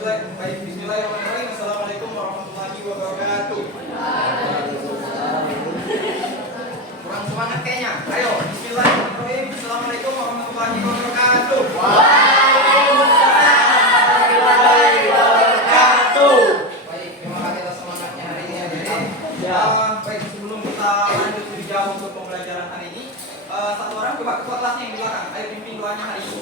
Bismillahirrahmanirrahim. Assalamualaikum warahmatullahi wabarakatuh. Kurang semangat kayaknya. Ayo, Bismillahirrahmanirrahim. Assalamualaikum warahmatullahi wabarakatuh. Waalaikumsalam warahmatullahi wabarakatuh. Baik, terima kasih atas semangatnya hari ini ya. Baik, sebelum kita lanjut lebih jauh untuk pembelajaran hari ini, satu orang coba ketua kelasnya yang di belakang. Ayo pimpin doanya hari ini.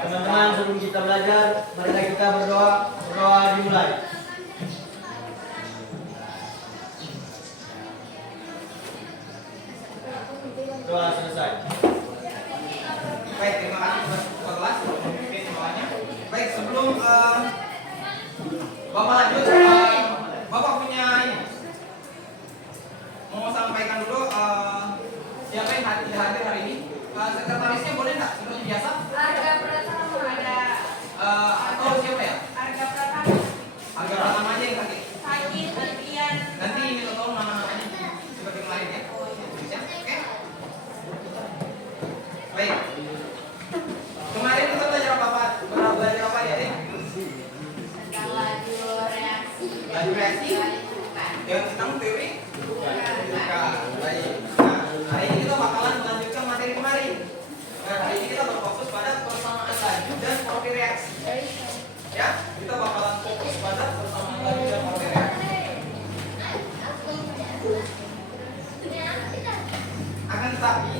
Teman-teman, sebelum kita belajar, marilah kita berdoa. Berdoa dimulai. Doa selesai. Baik, terima kasih buat ketua kelas memimpin doanya. Baik, sebelum Bapak lanjut, Bapak punya ini mau sampaikan dulu siapa yang tidak hadir hari ini. Sekretarisnya boleh nggak seperti biasa? Harga Pratama ada. Atau siapa ya? Harga Pratama Harga Pratama aja yang sakit. sakit gantian. Nanti minta tolong nama-namanya seperti kemarin ya. Oke. Baik. Kemarin kita belajar apa Pak? Belajar apa ya, Dek? Tentang laju reaksi. Laju reaksi? Bukan. Yang tentang teori? Bukan. Baik. Nah, hari ini kita bakalan melanjutkan materi kemarin. Nah, hari ini kita berfokus pada persamaan laju dan profil reaksi. Ya, kita bakalan fokus pada persamaan laju dan profil reaksi. Akan tetapi,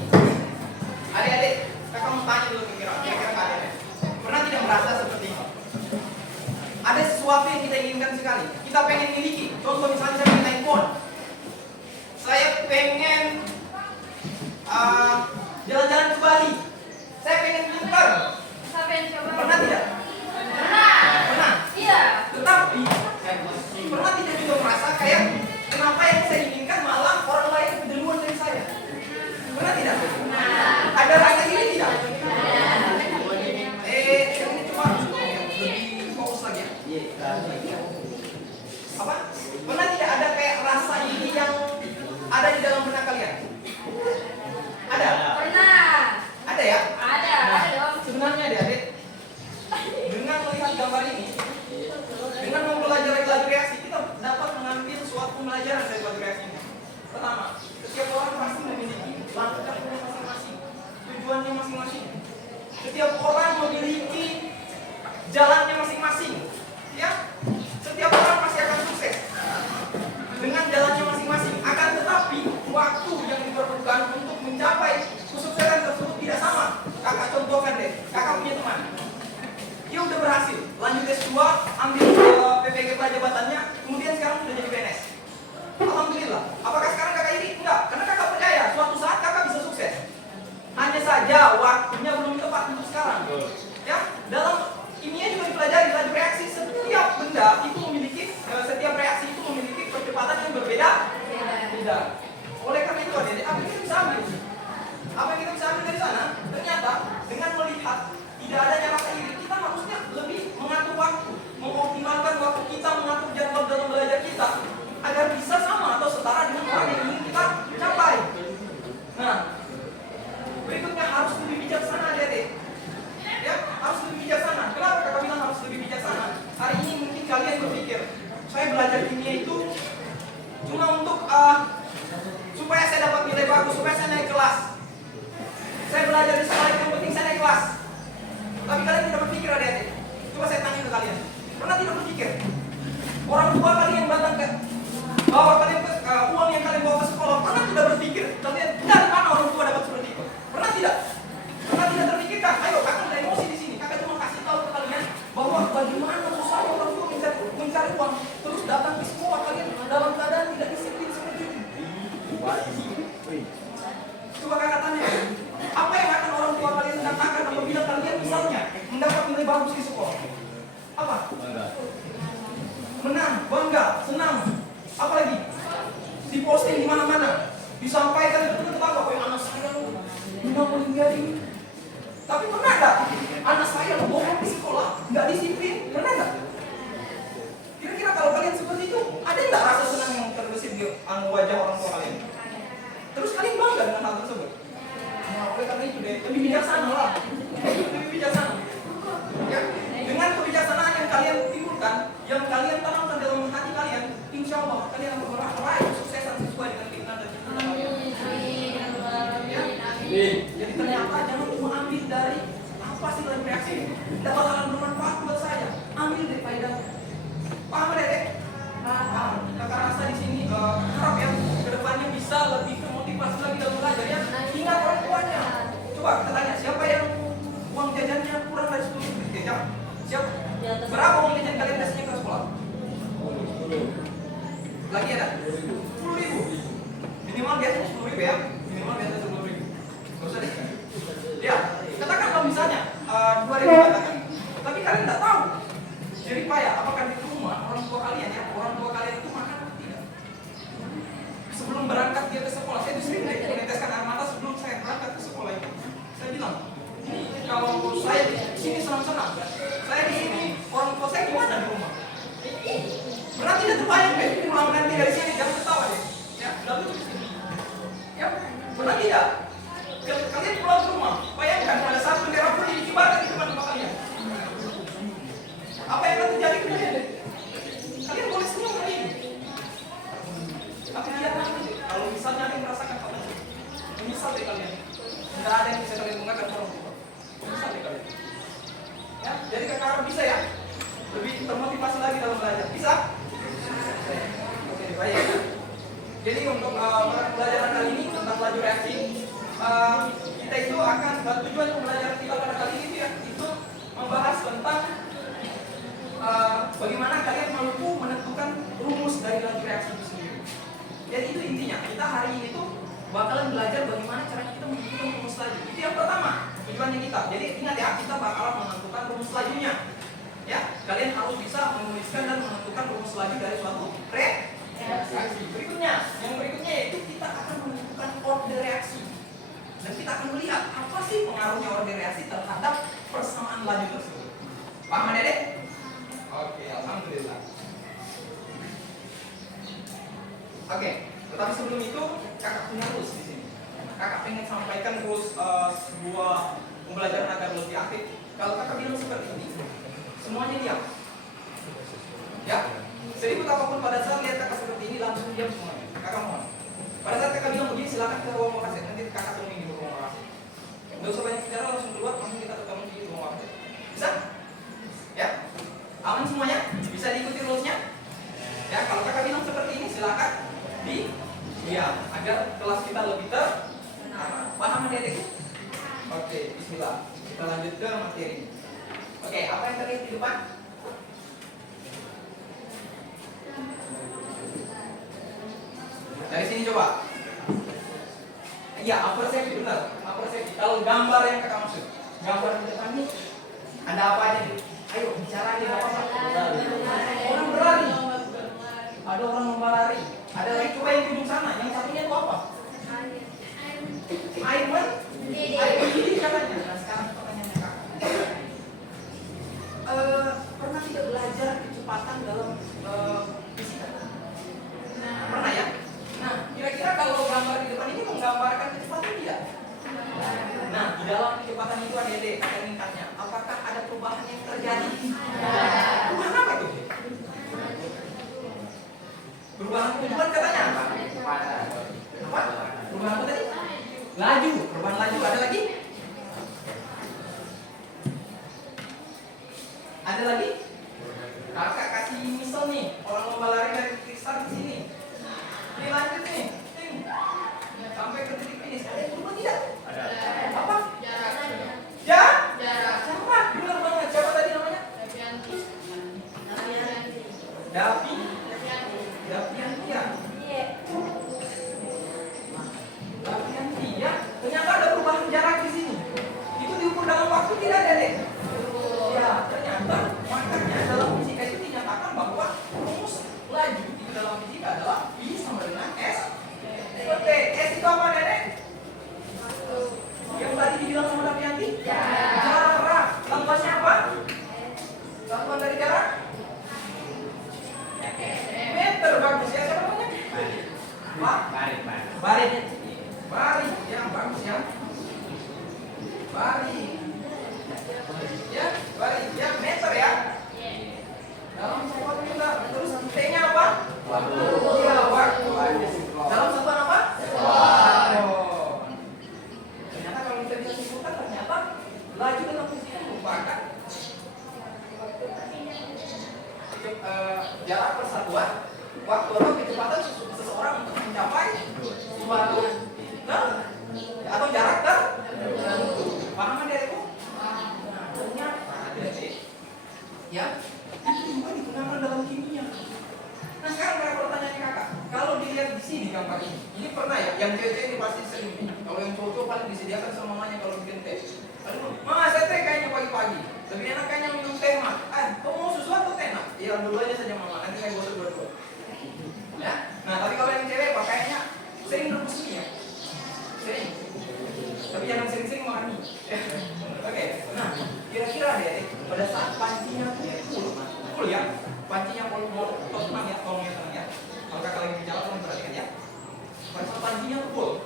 adik-adik, kakak mau tanya dulu kira-kira kalian pernah tidak merasa seperti ini? Ada sesuatu yang kita inginkan sekali, kita pengen miliki. Contoh misalnya saya pengen handphone, saya pengen jalan-jalan ke Bali, saya pengen pintar. Siapa yang coba? Pernah tidak? Pernah. Pernah. Iya. Tetapi pernah tidak juga merasa kayak kenapa yang saya inginkan malah orang lain duluan dari saya? Pernah tidak? Ada rasa ini tidak? Ini coba lebih fokus lagi ya. Apa? Pernah tidak ada kayak rasa ini yang ada di dalam benak kalian? Ada? Pernah. Ada ya? Ada dong. Sebenarnya adik-adik, dengan melihat gambar ini, dengan mempelajari laju reaksi, kita dapat mengambil suatu pembelajaran dari laju reaksi ini. Pertama, setiap orang pasti memiliki langkahnya masing-masing, tujuannya masing-masing. Setiap orang memiliki jalannya masing-masing. Ya, setiap orang pasti akan sukses dengan jalannya masing-masing. Akan tetapi, waktu yang diperlukan untuk mencapai kesuksesan tersebut tidak sama. Kakak contohkan deh, kakak punya teman, dia udah berhasil lanjut S2, ambil PPG pelajabatannya, kemudian sekarang udah jadi PNS. Alhamdulillah. Apakah sekarang kakak ini? Enggak, karena kakak percaya suatu saat kakak bisa sukses. Hanya saja waktunya belum tepat untuk sekarang. Ya, dalam kimia juga dipelajari laju reaksi, setiap benda itu memiliki setiap reaksi itu memiliki percepatan yang berbeda. Beda. Oleh karena itu adik, apa yang kita bisa ambil? Apa yang kita bisa ambil dari sana? Ternyata dengan melihat tidak adanya rasa iri, kita harusnya lebih mengatur waktu, mengoptimalkan waktu kita, mengatur jadwal dalam belajar kita agar bisa sama atau setara dengan orang yang ingin kita capai. Nah, berikutnya harus lebih bijaksana adik-adik. Ya, harus lebih bijaksana. Kenapa kakak bilang harus lebih bijaksana? Hari ini mungkin kalian berpikir, saya belajar kimia itu cuma untuk supaya saya dapat nilai bagus, supaya saya naik kelas. Saya belajar di sekolah itu yang penting saya naik kelas. Tapi kalian tidak berpikir adik-adik. Coba saya tanya ke kalian, pernah tidak berpikir? Orang tua kalian datang ke bawa kalian ke uang yang kalian bawa ke sekolah, pernah tidak berpikir kalian dari mana orang tua dapat seperti itu? Pernah tidak? Pernah tidak terpikirkan? Ayo, kakak ada emosi di sini. Kakak cuma kasih tahu ke kalian bahwa bagaimana susahnya orang tua mencari uang, terus datang ke sekolah kalian dalam keadaan tidak disiplin seperti itu. Coba kakak tanya, apa yang akan orang tua kalian katakan apabila kalian misalnya mendapat nilai bagus di sekolah? Apa? Menang, bangga, senang. Apa lagi? Diposting di mana-mana, disampaikan ke tetangga, "Oh, anak saya loh menang olimpiade." Tapi pernah nggak anak saya loh bohong di sekolah, nggak disiplin? Pernah nggak? Kira-kira kalau kalian seperti itu, ada nggak rasa senang yang terbesit di wajah orang tua kalian? Terus kalian bangga dengan hal tersebut? Nah, oleh karena itu deh, lebih bijaksana lah. Lebih bijaksana. Jadi ternyata jangan cuma ambil dari apa sih dalam reaksi ini. Tidak bakalan bermanfaat buat saya. Ambil dari faedahnya. Paham Dek? Paham. Kakak rasa di sini harap ya kedepannya bisa lebih termotivasi lagi dalam belajar ya. Ingat orang tuanya. Coba kita tanya siapa yang uang jajannya kurang dari 10.000 ya? Siapa? Berapa uang jajan kalian biasanya ke sekolah? Lagi ada? 10.000. Minimal biasanya 10.000 ya. Minimal biasanya 10.000. Gak usah deh. Ya, katakan kalau misalnya 2.000 katakan. Tapi kalian nggak tahu. Jadi payah. Apakah di rumah orang tua kalian ya, orang tua kalian itu makan atau tidak? Sebelum berangkat dia ke sekolah, saya itu sering deh meneteskan air mata sebelum saya berangkat ke sekolah itu. Saya bilang, ini kalau saya di sini senang-senang, saya di sini orang tua saya gimana di rumah? Berarti tidak terbayang deh, pulang nanti dari sini jangan ketawa deh. Ya, lalu di sini. Ya, pernah tidak? Kalian pulang ke rumah, bayangkan pada saat bendera putih dikibarkan di depan rumah kalian. Apa yang akan terjadi kemudian deh? Kalian boleh senyum hari ini. Tapi lihat nanti deh, kalau misalnya kalian merasakan apa sih? Menyesal deh kalian. Tidak ada yang bisa kalian banggakan orang tua. Menyesal deh kalian. Ya, jadi kakak bisa ya? Lebih termotivasi lagi dalam belajar. Bisa? Oke, baik. Jadi untuk pembelajaran kali ini tentang laju reaksi, kita itu akan tujuan pembelajaran kita pada kali ini ya, itu membahas tentang bagaimana kalian mampu menentukan rumus dari laju reaksi itu sendiri. Jadi itu intinya. Kita hari ini tuh bakalan belajar bagaimana caranya kita menentukan rumus laju. Itu yang pertama tujuannya kita. Jadi ingat ya, kita bakalan menentukan rumus lajunya. Ya, kalian harus bisa menuliskan dan menentukan rumus laju dari suatu reaksi. Berikutnya, yang berikutnya yaitu kita akan menentukan orde reaksi. Dan kita akan melihat apa sih pengaruhnya orde reaksi terhadap persamaan laju tersebut. Paham Dede? Oke, alhamdulillah. Oke, tetapi sebelum itu kakak punya rules di sini. Kakak pengen sampaikan rules sebuah pembelajaran agar lebih aktif. Kalau kakak bilang seperti ini, semuanya diam. Ya, seribut apapun pada saat lihat kakak seperti ini langsung diam semuanya. Kakak mohon. Pada saat kakak bilang begini silakan ke ruang wasit. Nanti kakak temuin di ruang wasit. Nggak usah banyak bicara, langsung keluar. Langsung kita ketemu di ruang wasit. Bisa? Ya, aman semuanya? Bisa diikuti rulesnya? Ya, kalau kakak bilang seperti ini silakan diam agar kelas kita lebih paham adik-adik? Oke, bismillah. Kita lanjut ke materi. Oke, apa yang terlihat di depan? Dari sini coba. Iya, apersepsi benar. Apersepsi. Kalau gambar yang kakak maksud, gambar di depan ini ada apa aja nih? Ayo bicara nih apa? Orang berlari. Ada orang lomba lari. Ada lagi coba yang di ujung sana. Yang satunya itu apa? Air mendidih katanya. Nah sekarang pertanyaannya kakak. Pernah tidak belajar kecepatan dalam fisika? Pernah ya? Nah, kira-kira kalau gambar di depan ini menggambarkan kecepatan tidak? Nah, di dalam kecepatan itu ada tingkatnya. Apakah ada perubahan yang terjadi? Perubahan apa itu? Perubahan tujuan katanya apa? Apa? Perubahan apa tadi? Laju. Perubahan laju. Ada lagi? Ada lagi? Kakak kasih misal nih. Orang lomba lari dari titik start di sini. Ini lanjut nih. Sampai ke titik finish. Ada yang berubah tidak? Ada. Apa? Jarak. Siapa? Benar banget. Siapa tadi namanya? Davi. Daviantia. Daviantia. Ternyata ada perubahan jarak di sini. Itu diukur dalam waktu tidak ada deh. Ya, ternyata makanya dalam fisika itu dinyatakan bahwa rumus laju itu dalam fisika adalah V sama dengan S. Seperti S itu apa Nenek? Yang tadi dibilang sama Davianti? Jarak. Lambasnya apa? Satuan dari jarak? Meter. Bagus ya. Siapa namanya? Pak? Bari. Yang bagus ya. Bari. Ya, bari. Ya, meter ya. Dalam satuan juga. Terus T-nya apa? Iya, waktu. Dalam satuan apa? Ternyata kalau kita bisa waktu atau kecepatan seseorang untuk mencapai suatu atau jarak tertentu. Paham ada itu? Nah, ternyata ya itu juga digunakan dalam kimia. Nah sekarang ada pertanyaannya kakak, kalau dilihat di sini gambar ini pernah ya, yang cewek ini pasti sering nih. Kalau yang cowok paling disediakan sama mamanya kalau bikin teh. Aduh, mama saya teh kayaknya pagi-pagi, lebih enak kayaknya minum teh mah. Kamu mau susu atau teh nak? Ya dua-duanya saja mama, nanti saya gosok dua-dua. Ya, nah tapi kalau yang cewek pakainya sering rebus mie ya, sering. Tapi jangan sering-sering makan mie. Oke, nah kira-kira deh pada saat pancinya full ya, pancinya mau tenang ya, tolong ya tenang ya. Kalau kakak lagi bicara tolong perhatikan ya. Pada saat pancinya full,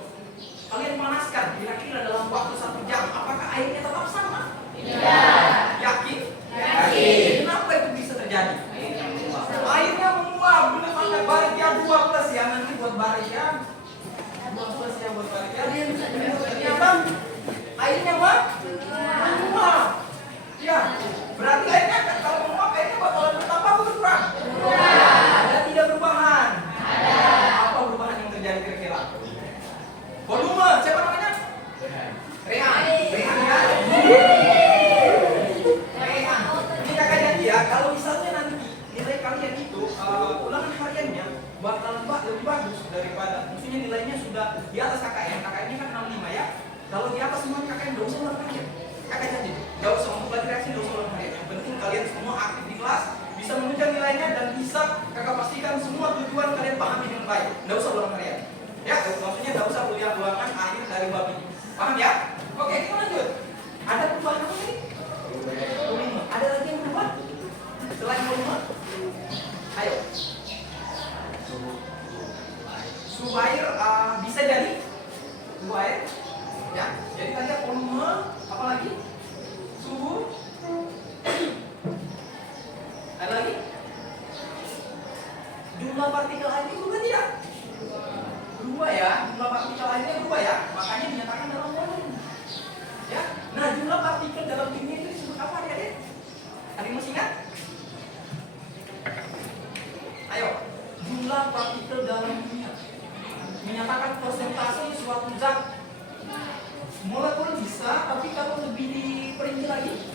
kalian panaskan kira-kira dalam waktu 1 jam, apakah airnya tetap sama? Tidak. Yakin? Yakin. Kenapa itu bisa terjadi? Airnya menguap, benar banget. Barik ya 12 ya, nanti buat barik ya. 12 ya buat barik ya. Ternyata airnya menguap. Ya, berarti airnya kalau menguap airnya bakalan bertambah atau berkurang? Ada tidak perubahan? Apa perubahan yang terjadi kira-kira? Volume, siapa namanya? Rehan ya. Rehan. Ini kakak janji ya, kalau misalnya nanti nilai kalian itu ulangan hariannya bakal lebih bagus daripada, maksudnya nilainya sudah di atas kakak ya. Kakak ini kan 65 ya. Kalau di atas semuanya kakak yang 2 usah ulang harian. Kakak janji, gak usah untuk belajar reaksi, gak usah ulang harian. Yang penting kalian semua aktif di kelas, bisa mengejar nilainya dan bisa kakak pastikan semua tujuan kalian pahami dengan baik. Gak usah ulang harian. Ya, maksudnya gak usah kuliah ulangan akhir dari bab ini. Paham ya? Oke, kita lanjut. Ada perubahan apa nih? Volume. Ada lagi yang berubah? Selain volume? Ayo. Suhu air bisa jadi? Suhu air? Ya, jadi tadi volume, apa lagi? Suhu? Ada lagi? Jumlah partikel airnya juga tidak? Berubah ya, jumlah partikel airnya berubah ya, makanya dinyatakan dalam volume. Ya, nah jumlah partikel dalam kimia itu disebut apa adik-adik? Ada yang masih ingat? Ayo, jumlah partikel dalam kimia menyatakan persentase suatu zat. Molekul bisa, tapi kalau lebih diperinci lagi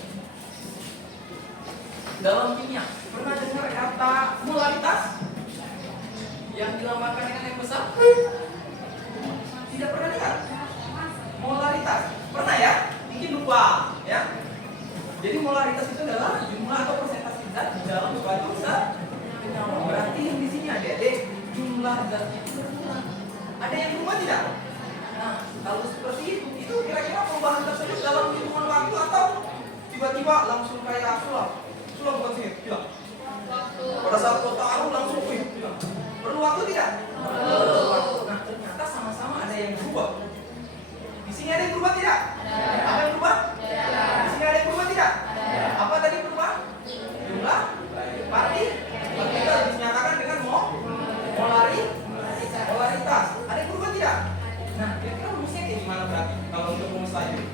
dalam kimia, pernah dengar kata molaritas yang dilambangkan dengan yang besar? Tidak pernah dengar? Molaritas pernah ya? Mungkin lupa ya. Jadi molaritas itu adalah jumlah atau persentase zat di dalam suatu zat senyawa. Berarti yang di sini adik-adik jumlah zatnya itu berkurang. Ada yang berubah tidak? Nah, kalau seperti itu kira-kira perubahan tersebut dalam hitungan waktu atau tiba-tiba langsung kayak sulap bukan sih? Bilang. Pada saat kau taruh langsung bilang. Perlu waktu tidak? Perlu. Nah, ternyata sama-sama ada yang berubah. Di sini ada yang berubah tidak? Ada yang berubah? Di sini ada yang berubah tidak? Apa tadi berubah? Jumlah partikel dinyatakan dengan molaritas. Ada yang berubah tidak? Nah, kira-kira rumusnya kayak gimana berarti? Kalau untuk rumus lanjut,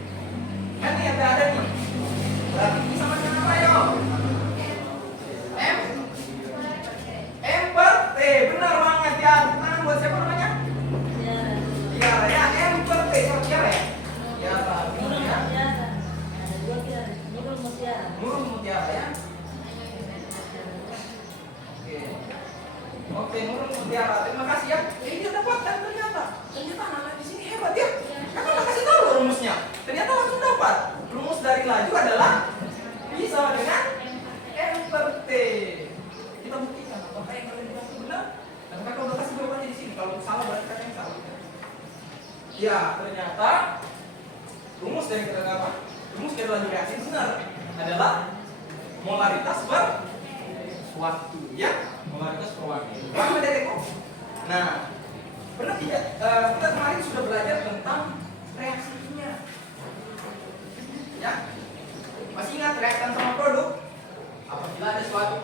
kan ini ada nih. Berarti ini sama dengan apa ya? M per T. Benar banget ya. Tangan buat siapa namanya? Tiara ya. M per T. Siapa Tiara ya? Ya, Nurul ya. Nurul Mutiara ya. Oke, Nurul Mutiara. Terima kasih ya. Ini dia dapat dan ternyata anak-anak di sini hebat ya. Kakak nggak kasih tahu rumusnya. Ternyata langsung dapat. Rumus dari laju adalah bisa dengan M per T. Kita buktikan apakah yang kalian bilang itu benar. Dan kakak udah kasih jawabannya di sini. Kalau salah berarti kakak yang salah. Ya, ternyata rumus dari kata apa? Rumus dari laju reaksi benar adalah molaritas per waktu ya. Molaritas per waktu. Paham adek-adekku? Nah, pernah tidak? Kita kemarin sudah belajar tentang reaksi kimia. Ya, masih ingat reaktan sama produk? Apabila ada suatu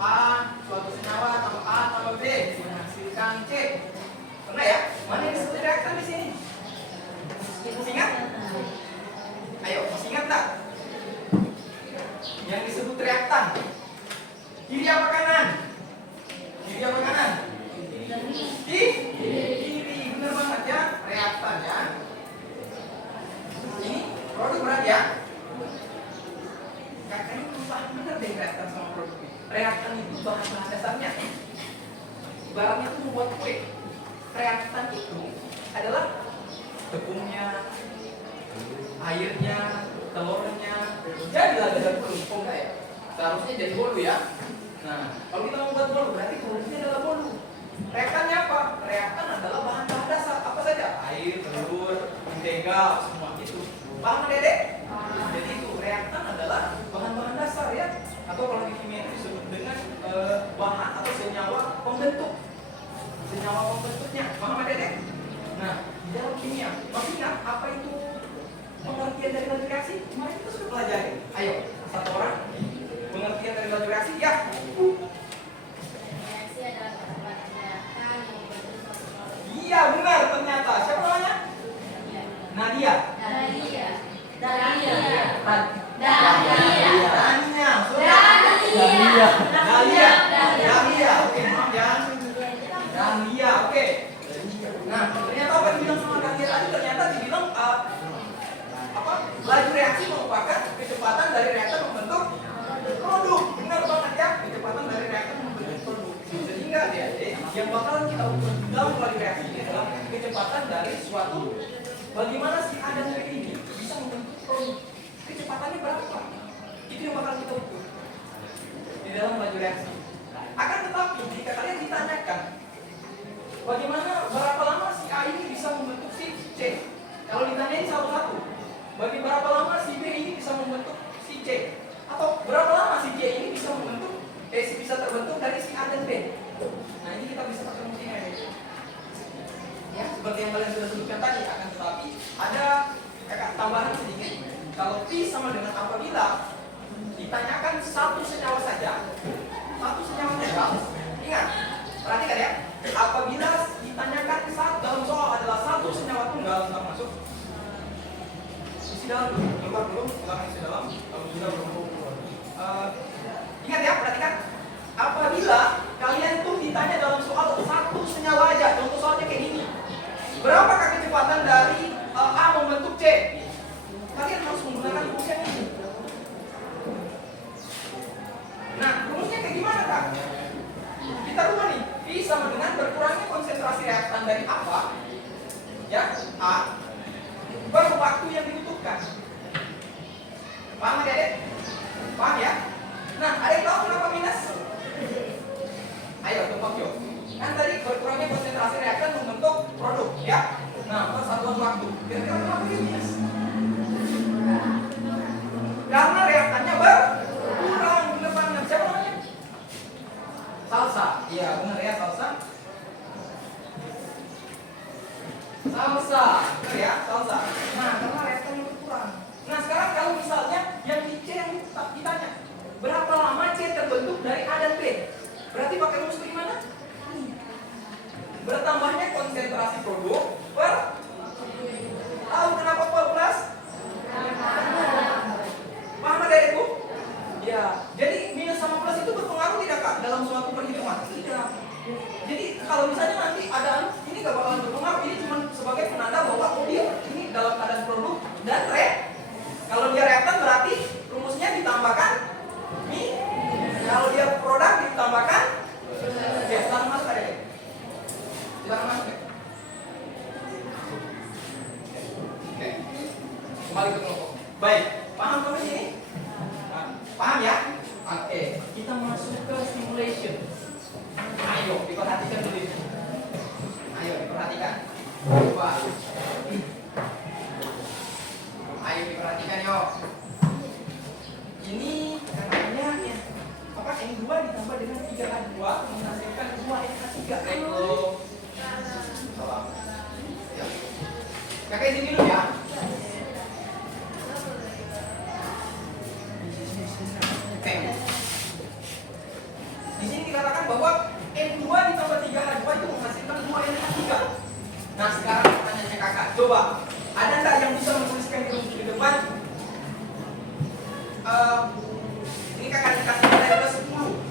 senyawa tambah A tambah B menghasilkan C. Pernah ya? Mana yang disebut reaktan di sini? Masih ingat? Ayo, masih ingat tak? Yang disebut reaktan. Kiri apa kanan? Kiri apa kanan? penting reaktan sama produk. Reaktan itu bahan-bahan dasarnya. Ibaratnya itu membuat kue. Reaktan itu adalah tepungnya, airnya, telurnya. Jadilah dadar bolu, kok enggak ya? Seharusnya jadi bolu ya. Nah, kalau kita membuat bolu berarti produksinya adalah bolu. Reaktannya apa? Reaktan adalah bahan-bahan dasar apa saja? Air, telur, mentega, semua itu. Paham Dedek? Jadi itu reaktan adalah bahan-bahan dasar ya. Atau kalau di kimia itu disebut dengan bahan atau senyawa pembentuk. Senyawa pembentuknya. Paham Dedek? Nah, di dalam kimia, masih ingat apa itu pengertian dari laju reaksi? Kemarin kita sudah pelajari. Ayo, satu orang pengertian dari laju reaksi ya. Reaksi adalah perbuatan reaktan yang membentuk suatu produk. Iya benar ternyata. Siapa namanya? Nadia. Dahlia. Dahlia. Dahlia. Dahlia. Dahlia. Oke, maaf ya. Dahlia. Oke. Nah, ternyata apa yang dibilang sama Dahlia tadi? Ternyata dibilang apa? Laju reaksi merupakan kecepatan dari reaktan membentuk produk. Benar banget ya, kecepatan dari reaktan membentuk produk. Sehingga yang bakalan kita ukur dalam laju reaksi ini adalah kecepatan dari suatu bagaimana si A dan B ini bisa membentuk produk. Kecepatannya berapa? Itu yang bakal kita ukur di dalam laju reaksi. Akan tetapi jika kalian ditanyakan bagaimana berapa lama si A ini bisa membentuk si C, kalau ditanyain satu-satu, bagi berapa lama si B ini bisa membentuk si C, atau berapa lama si C ini bisa membentuk bisa terbentuk dari si A dan B. Nah ini kita bisa pakai multimedia. Ya seperti yang kalian sudah sebutkan tadi. Akan tetapi ada tambahan sedikit. Kalau P sama dengan apabila ditanyakan satu senyawa saja, ingat, perhatikan ya. Apabila ditanyakan dalam soal adalah satu senyawa tunggal, sudah masuk. Isi dalam dulu, keluar dulu, silakan isi dalam. Kalau sudah belum. Ingat ya, perhatikan. Apabila kalian tuh ditanya dalam soal satu senyawa aja, contoh soalnya kayak gini. Berapakah kecepatan dari A membentuk C? Kalian harus menggunakan rumus yang ini. Nah, rumusnya kayak gimana Kak? Kita rubah nih, V sama dengan berkurangnya konsentrasi reaktan dari apa? Ya, A per waktu yang dibutuhkan. Paham Adik? Paham ya? Nah, ada yang tahu kenapa minus? Ayo, tebak yuk. Kan tadi berkurangnya konsentrasi reaktan membentuk produk, ya? Nah, per satuan waktu. Kira-kira kenapa dia minus? Karena reaktannya berkurang. Bener banget. Siapa namanya? Salsa. Iya, benar ya, salsa. Salsa. Benar ya, salsa. Nah, karena reaktannya berkurang. Nah, sekarang kalau misalnya yang di C yang ditanya, berapa lama C terbentuk dari A dan B? Berarti pakai rumus gimana? Bertambahnya konsentrasi produk per. Tahu kenapa per plus? Paham adekku? Ya, jadi minus sama plus itu berpengaruh tidak Kak dalam suatu perhitungan? Tidak. Jadi kalau misalnya nanti ada ini gak bakalan berpengaruh, ini cuma sebagai penanda bahwa oh dia ini dalam keadaan produk dan kalau dia reaktan berarti rumusnya ditambahkan kalau dia produk ditambahkan ya, silakan masuk adek. Silakan masuk ya. Oke. Kembali ke kelompok. Baik, paham sampai sini? Paham ya? Oke, kita masuk ke simulation. Ayo, diperhatikan dulu ini. Ayo, diperhatikan. Coba. Ayo, diperhatikan yuk. Ini katanya ya, apa N2 ditambah dengan 3H2 menghasilkan 2NH3. Ayo. Salam. Ya. Kakak izin dulu ya. Di sini dikatakan bahwa N2 ditambah 3H2 itu menghasilkan 2NH3. Nah sekarang pertanyaannya kakak, coba ada nggak yang bisa menuliskan di depan? Ini kakak dikasih nilai plus 10.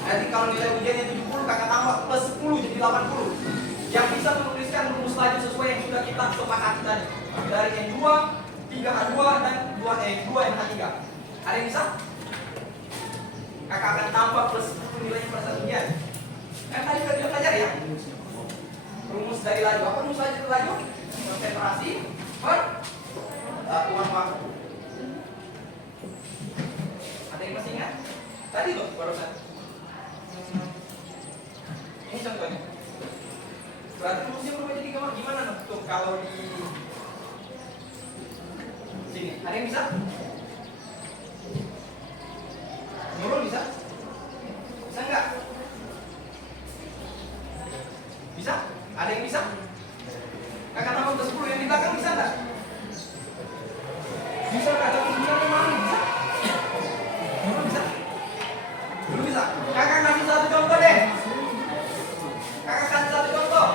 Nanti kalau nilai ujiannya 70, kakak tambah plus 10 jadi 80. Yang bisa menuliskan rumus laju sesuai yang sudah kita sepakati tadi dari N2, 3H2 dan 2NH3. Ada yang bisa? kakak akan tambah plus nilainya pada saat ujian. Kan tadi kita belajar ya. Rumus dari laju. Apa rumus laju? Konsentrasi per satuan waktu. Ada yang masih ingat? Tadi loh barusan. Ini contohnya. Berarti rumusnya berubah jadi gimana tuh kalau di sini? Ada yang bisa? Nurul bisa? Bisa enggak? Bisa? Ada yang bisa? Kakak tambah ke 10 yang di belakang bisa enggak? Bisa enggak? Tapi sebenarnya mana bisa? Nurul bisa? Belum bisa? Kakak kasih satu contoh deh. Kakak kasih satu contoh.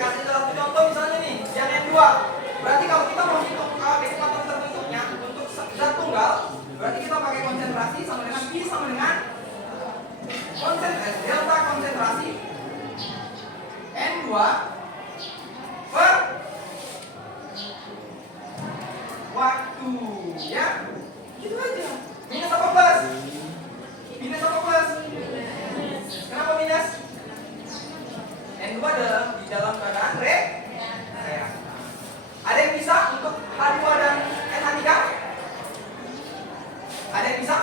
Kasih satu contoh misalnya nih, yang N2. Berarti kalau kita mau hitung kecepatan terbentuknya untuk zat tunggal, berarti kita pakai konsentrasi sama dengan I sama dengan delta konsentrasi N2 per waktu, ya. Gitu aja. Minus apa plus? Minus apa plus? Kenapa minus? N2 di dalam keadaan reaksi. Ada yang bisa untuk H2 dan NH3? Ada yang bisa?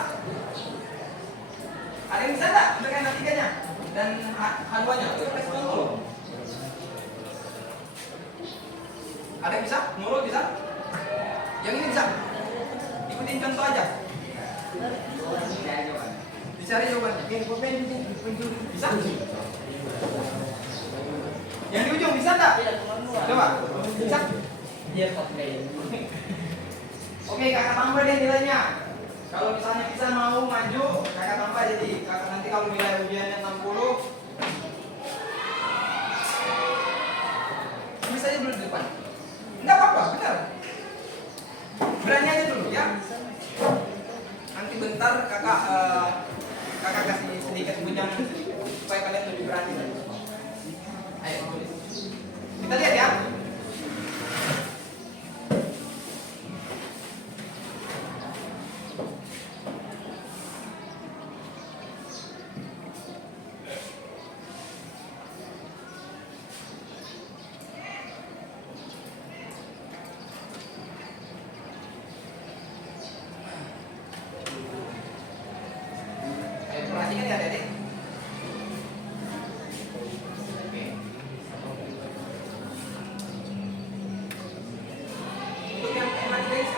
Ada yang bisa enggak untuk NH3-nya dan H2-nya? Itu respon dulu. Ada yang bisa? Nurul bisa? Yang ini bisa? Ikutin contoh aja. Dicari jawabannya. Bisa? Yang di ujung bisa enggak? Coba. Bisa? Dia pakai. Oke, kakak tambah deh nilainya. Kalau misalnya bisa mau maju, kakak tambah jadi kakak nanti kalau nilai ujiannya 60, bisa aja dulu di depan. Enggak apa-apa, benar. Berani aja dulu ya. Nanti bentar kakak kasih sedikit bujangan supaya kalian lebih berani. Ayo, tulis. Kita lihat ya. Perhatikan ya adik-adik. Oke. Untuk yang enak guys,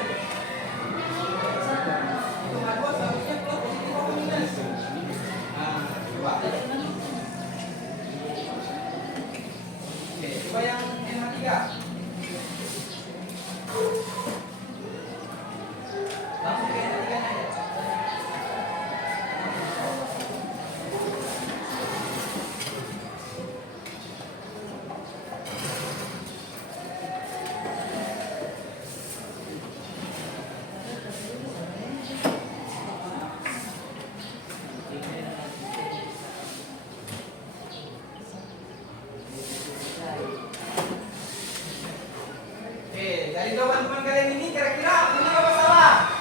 untuk H2 seharusnya plus positif atau minus? Nah, coba. Oke, coba yang NH3. Langsung ke NH3-nya aja. Oke, dari jawaban teman kalian ini kira-kira benar apa salah?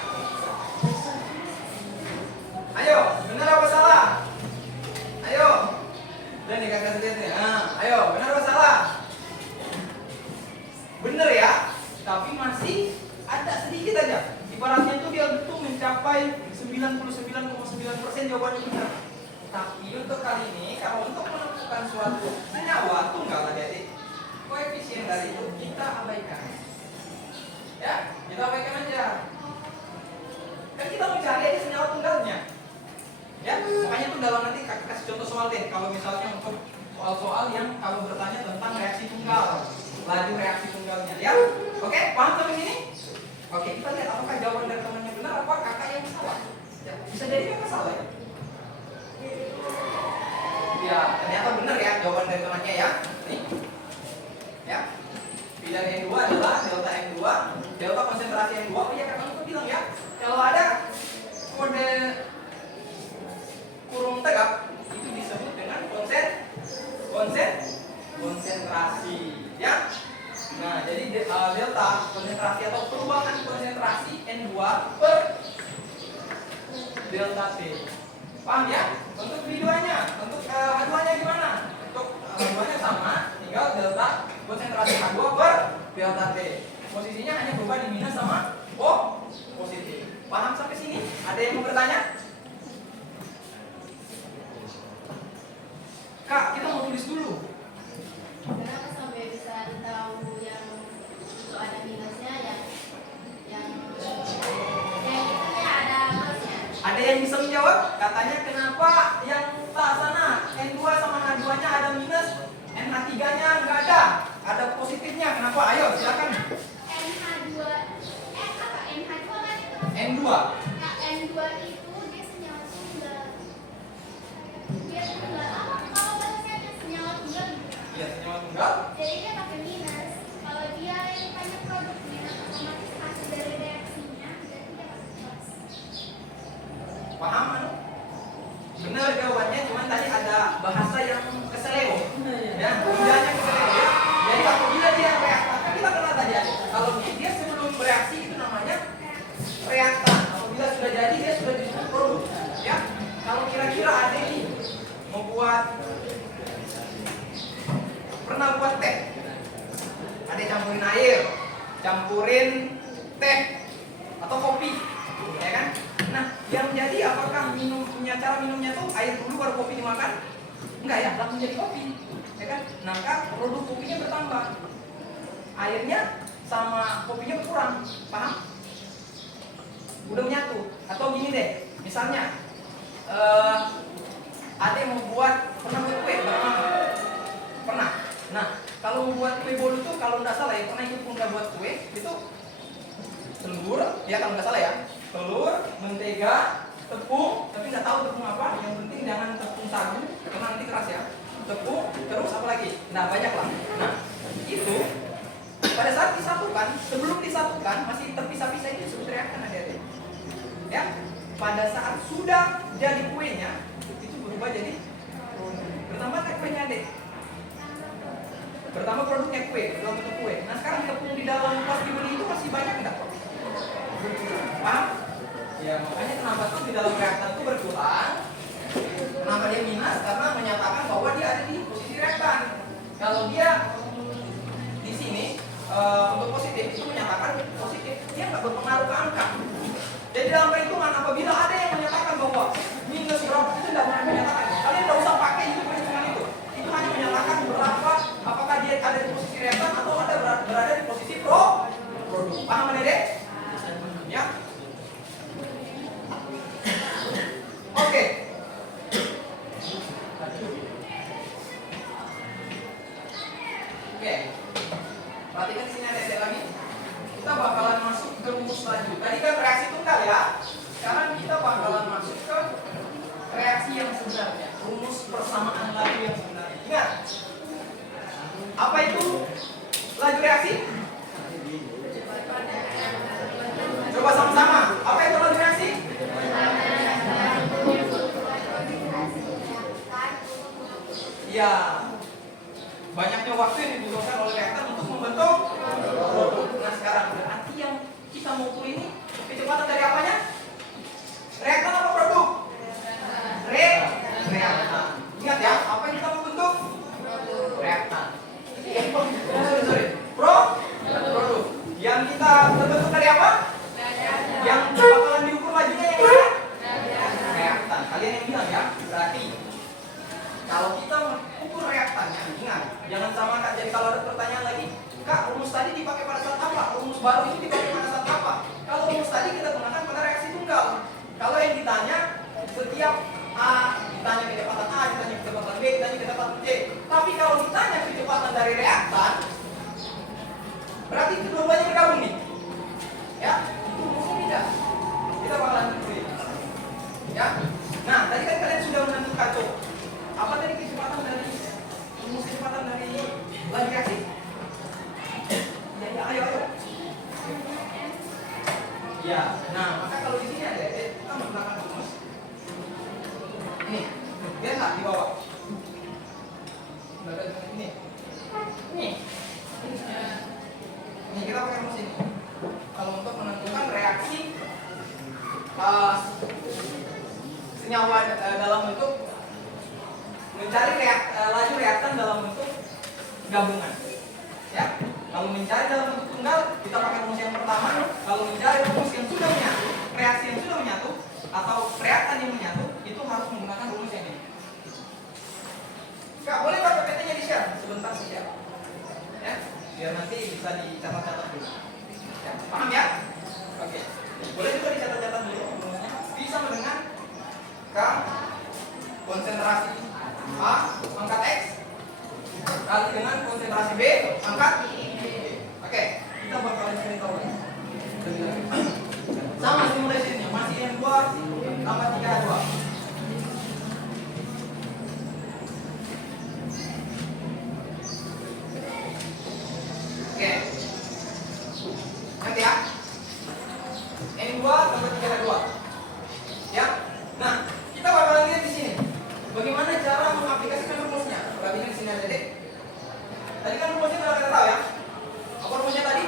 Ayo, benar apa salah? Ayo. Dan nih kakak lihat nih. Ayo, benar apa salah? Benar ya, tapi masih ada sedikit aja. Ibaratnya itu dia betul mencapai 99,9% jawabannya benar. Tapi untuk kali ini, kalau untuk menentukan suatu senyawa tunggal adik-adik, koefisien dari itu kita abaikan. Ya, kita abaikan aja. Kan kita mau cari aja senyawa tunggalnya. Ya, makanya itu dalam nanti kakak kasih contoh soal deh. Kalau misalnya untuk soal-soal yang kalau bertanya tentang reaksi tunggal, laju reaksi tunggalnya. Ya, oke, paham sampai sini? Oke, kita lihat apakah jawaban dari temannya benar, apa kakak yang salah. Ya, bisa jadi kakak salah ya. Ya, ternyata benar ya jawaban dari temannya ya. Nih. Ya. Pilihan N2 adalah delta N2, delta konsentrasi N2. Oh iya, kakak lupa bilang ya. Kalau ada kode kurung tegak itu disebut dengan konsentrasi ya. Nah, jadi delta konsentrasi atau perubahan konsentrasi N2 per delta T. Paham ya? Untuk V2-nya, untuk H2-nya gimana? Untuk H2-nya sama, tinggal delta konsentrasi H2 per delta T. Posisinya hanya berubah di minus sama positif. Paham sampai sini? Ada yang mau bertanya? Kak, kita mau tulis dulu. Kenapa sampai bisa tahu yang itu ada minusnya, yang itunya ada plusnya? Ada yang bisa menjawab? Katanya kenapa yang tak sana N2 sama H2-nya ada minus, NH3-nya nggak ada. Ada positifnya. Kenapa? Ayo, silakan. NH2 apa? NH2 kan itu? N2. Nah, N2 itu dia senyawa tunggal. Dia tunggal apa? Kalau bahasanya dia senyawa tunggal gitu. Iya, senyawa tunggal. Jadi dia pakai minus. Kalau dia yang tanya produknya, otomatis hasil dari reaksinya berarti dia pakai plus. Paham? Anu? Benar jawabannya, cuman tadi ada bahasa yang keseleo. Ya, lidahnya keseleo ya. Jadi apabila dia reaktan, kan kita kenal tadi ya. Kalau dia sebelum bereaksi itu namanya reaktan. Apabila sudah jadi dia sudah disebut produk. Ya. Kalau kira-kira ada ini mau pernah buat teh. Ada campurin air, campurin teh atau kopi, ya kan? Nah, yang jadi apakah cara minumnya tuh air dulu baru kopi dimakan? Enggak ya, langsung jadi kopi, ya kan? Nah, produk kopinya bertambah, airnya sama kopinya berkurang, paham? Udah menyatu. Atau gini deh, misalnya ada yang mau pernah buat kue, pernah. Nah, kalau mau buat kue bolu tuh kalau nggak salah ya, pernah ikut pun buat kue itu telur, ya kalau nggak salah ya, telur, mentega, tepung, tapi nggak tahu tepung apa. Yang penting jangan tepung sagu, karena nanti keras ya. Tepung, terus apa lagi? Nah banyak lah. Nah itu pada saat disatukan, sebelum disatukan masih terpisah-pisah itu disebut reaktan adik-adik. Ya, pada saat sudah jadi kuenya itu berubah jadi bertambah kuenya adik. Pertama produknya kue, dalam bentuk kue. Nah sekarang tepung di dalam pas dibeli itu masih banyak nggak? Paham? Ya makanya kenapa tuh di dalam reaktan itu berkurang. Kenapa dia minus? Karena menyatakan bahwa dia ada di posisi reaktan. Kalau dia di sini untuk positif itu menyatakan positif, dia nggak berpengaruh ke angka. Jadi dalam perhitungan apabila ada yang menyatakan bahwa minus berapa itu tidak menyatakan. Kalian tidak usah pakai itu perhitungan itu. Itu hanya menyatakan berapa, apakah dia ada di posisi reaktan atau ada berada di posisi produk. Paham adik? Ya. Oke. Perhatikan di sini ada lagi. Kita bakalan masuk ke rumus selanjutnya. Tadi kan reaksi tunggal ya. Sekarang kita bakalan masuk ke reaksi yang sebenarnya, rumus persamaan laju yang sebenarnya. Ingat. Apa itu laju reaksi? Coba sama-sama. Apa itu laju reaksi? Ya, banyaknya waktu yang dibutuhkan oleh reaktan untuk membentuk produk. Nah sekarang berarti yang kita mau ukur ini kecepatan dari apanya? Reaktan apa produk? Reaktan. Ingat ya, apa yang kita mau bentuk? Reaktan. Sorry. Produk. Yang kita terbentuk dari apa? Yang bakalan diukur lajunya yang mana? Reaktan. Kalian yang bilang ya, berarti kalau kita mengukur reaktannya, ingat, jangan samakan. Jadi kalau ada pertanyaan lagi, Kak, rumus tadi dipakai pada saat apa? Rumus baru ini dipakai pada saat apa? Kalau rumus tadi kita gunakan pada reaksi tunggal. Kalau yang ditanya, setiap A, ditanya kecepatan A, ditanya kecepatan B, ditanya kecepatan C. Tapi kalau ditanya kecepatan dari reaktan, berarti kedua-duanya bergabung nih. Ya, itu rumusnya beda. Kita bakalan tulis. Ya. Nah, tadi kan kalian sudah menentukan tuh. Apa tadi kecepatan dari rumus kecepatan dari laju reaksi? Ya, ayo. Ya, nah maka kalau di sini ada kita menggunakan rumus. Ini, lihatlah di bawah. Ini. Ini kita pakai rumus ini. Kalau untuk menentukan reaksi senyawa dalam bentuk mencari laju reaktan dalam bentuk gabungan. Ya, kalau mencari dalam bentuk tunggal kita pakai rumus yang pertama. Kalau mencari rumus yang sudah menyatu, reaksi yang sudah menyatu atau reaktan yang menyatu, itu harus menggunakan rumus yang ini. Kak, boleh Pak PPT-nya di-share sebentar saja. Ya, biar nanti bisa dicatat-catat dulu. Ya, paham ya? Oke. Boleh juga dicatat-catat dulu rumusnya. Bisa dengan K konsentrasi A pangkat X kali dengan konsentrasi B pangkat Y. Oke, kita bakalan cari tahu lagi. Sama simulasinya, masih N2 tambah 3H2. Oke. Nanti ya. N2 tambah 3H2. Ya. Nah, kita bakalan lihat di sini. Bagaimana cara mengaplikasikan rumusnya? Perhatikan di sini aja deh. Tadi kan rumusnya sudah kita tahu ya. Apa rumusnya tadi?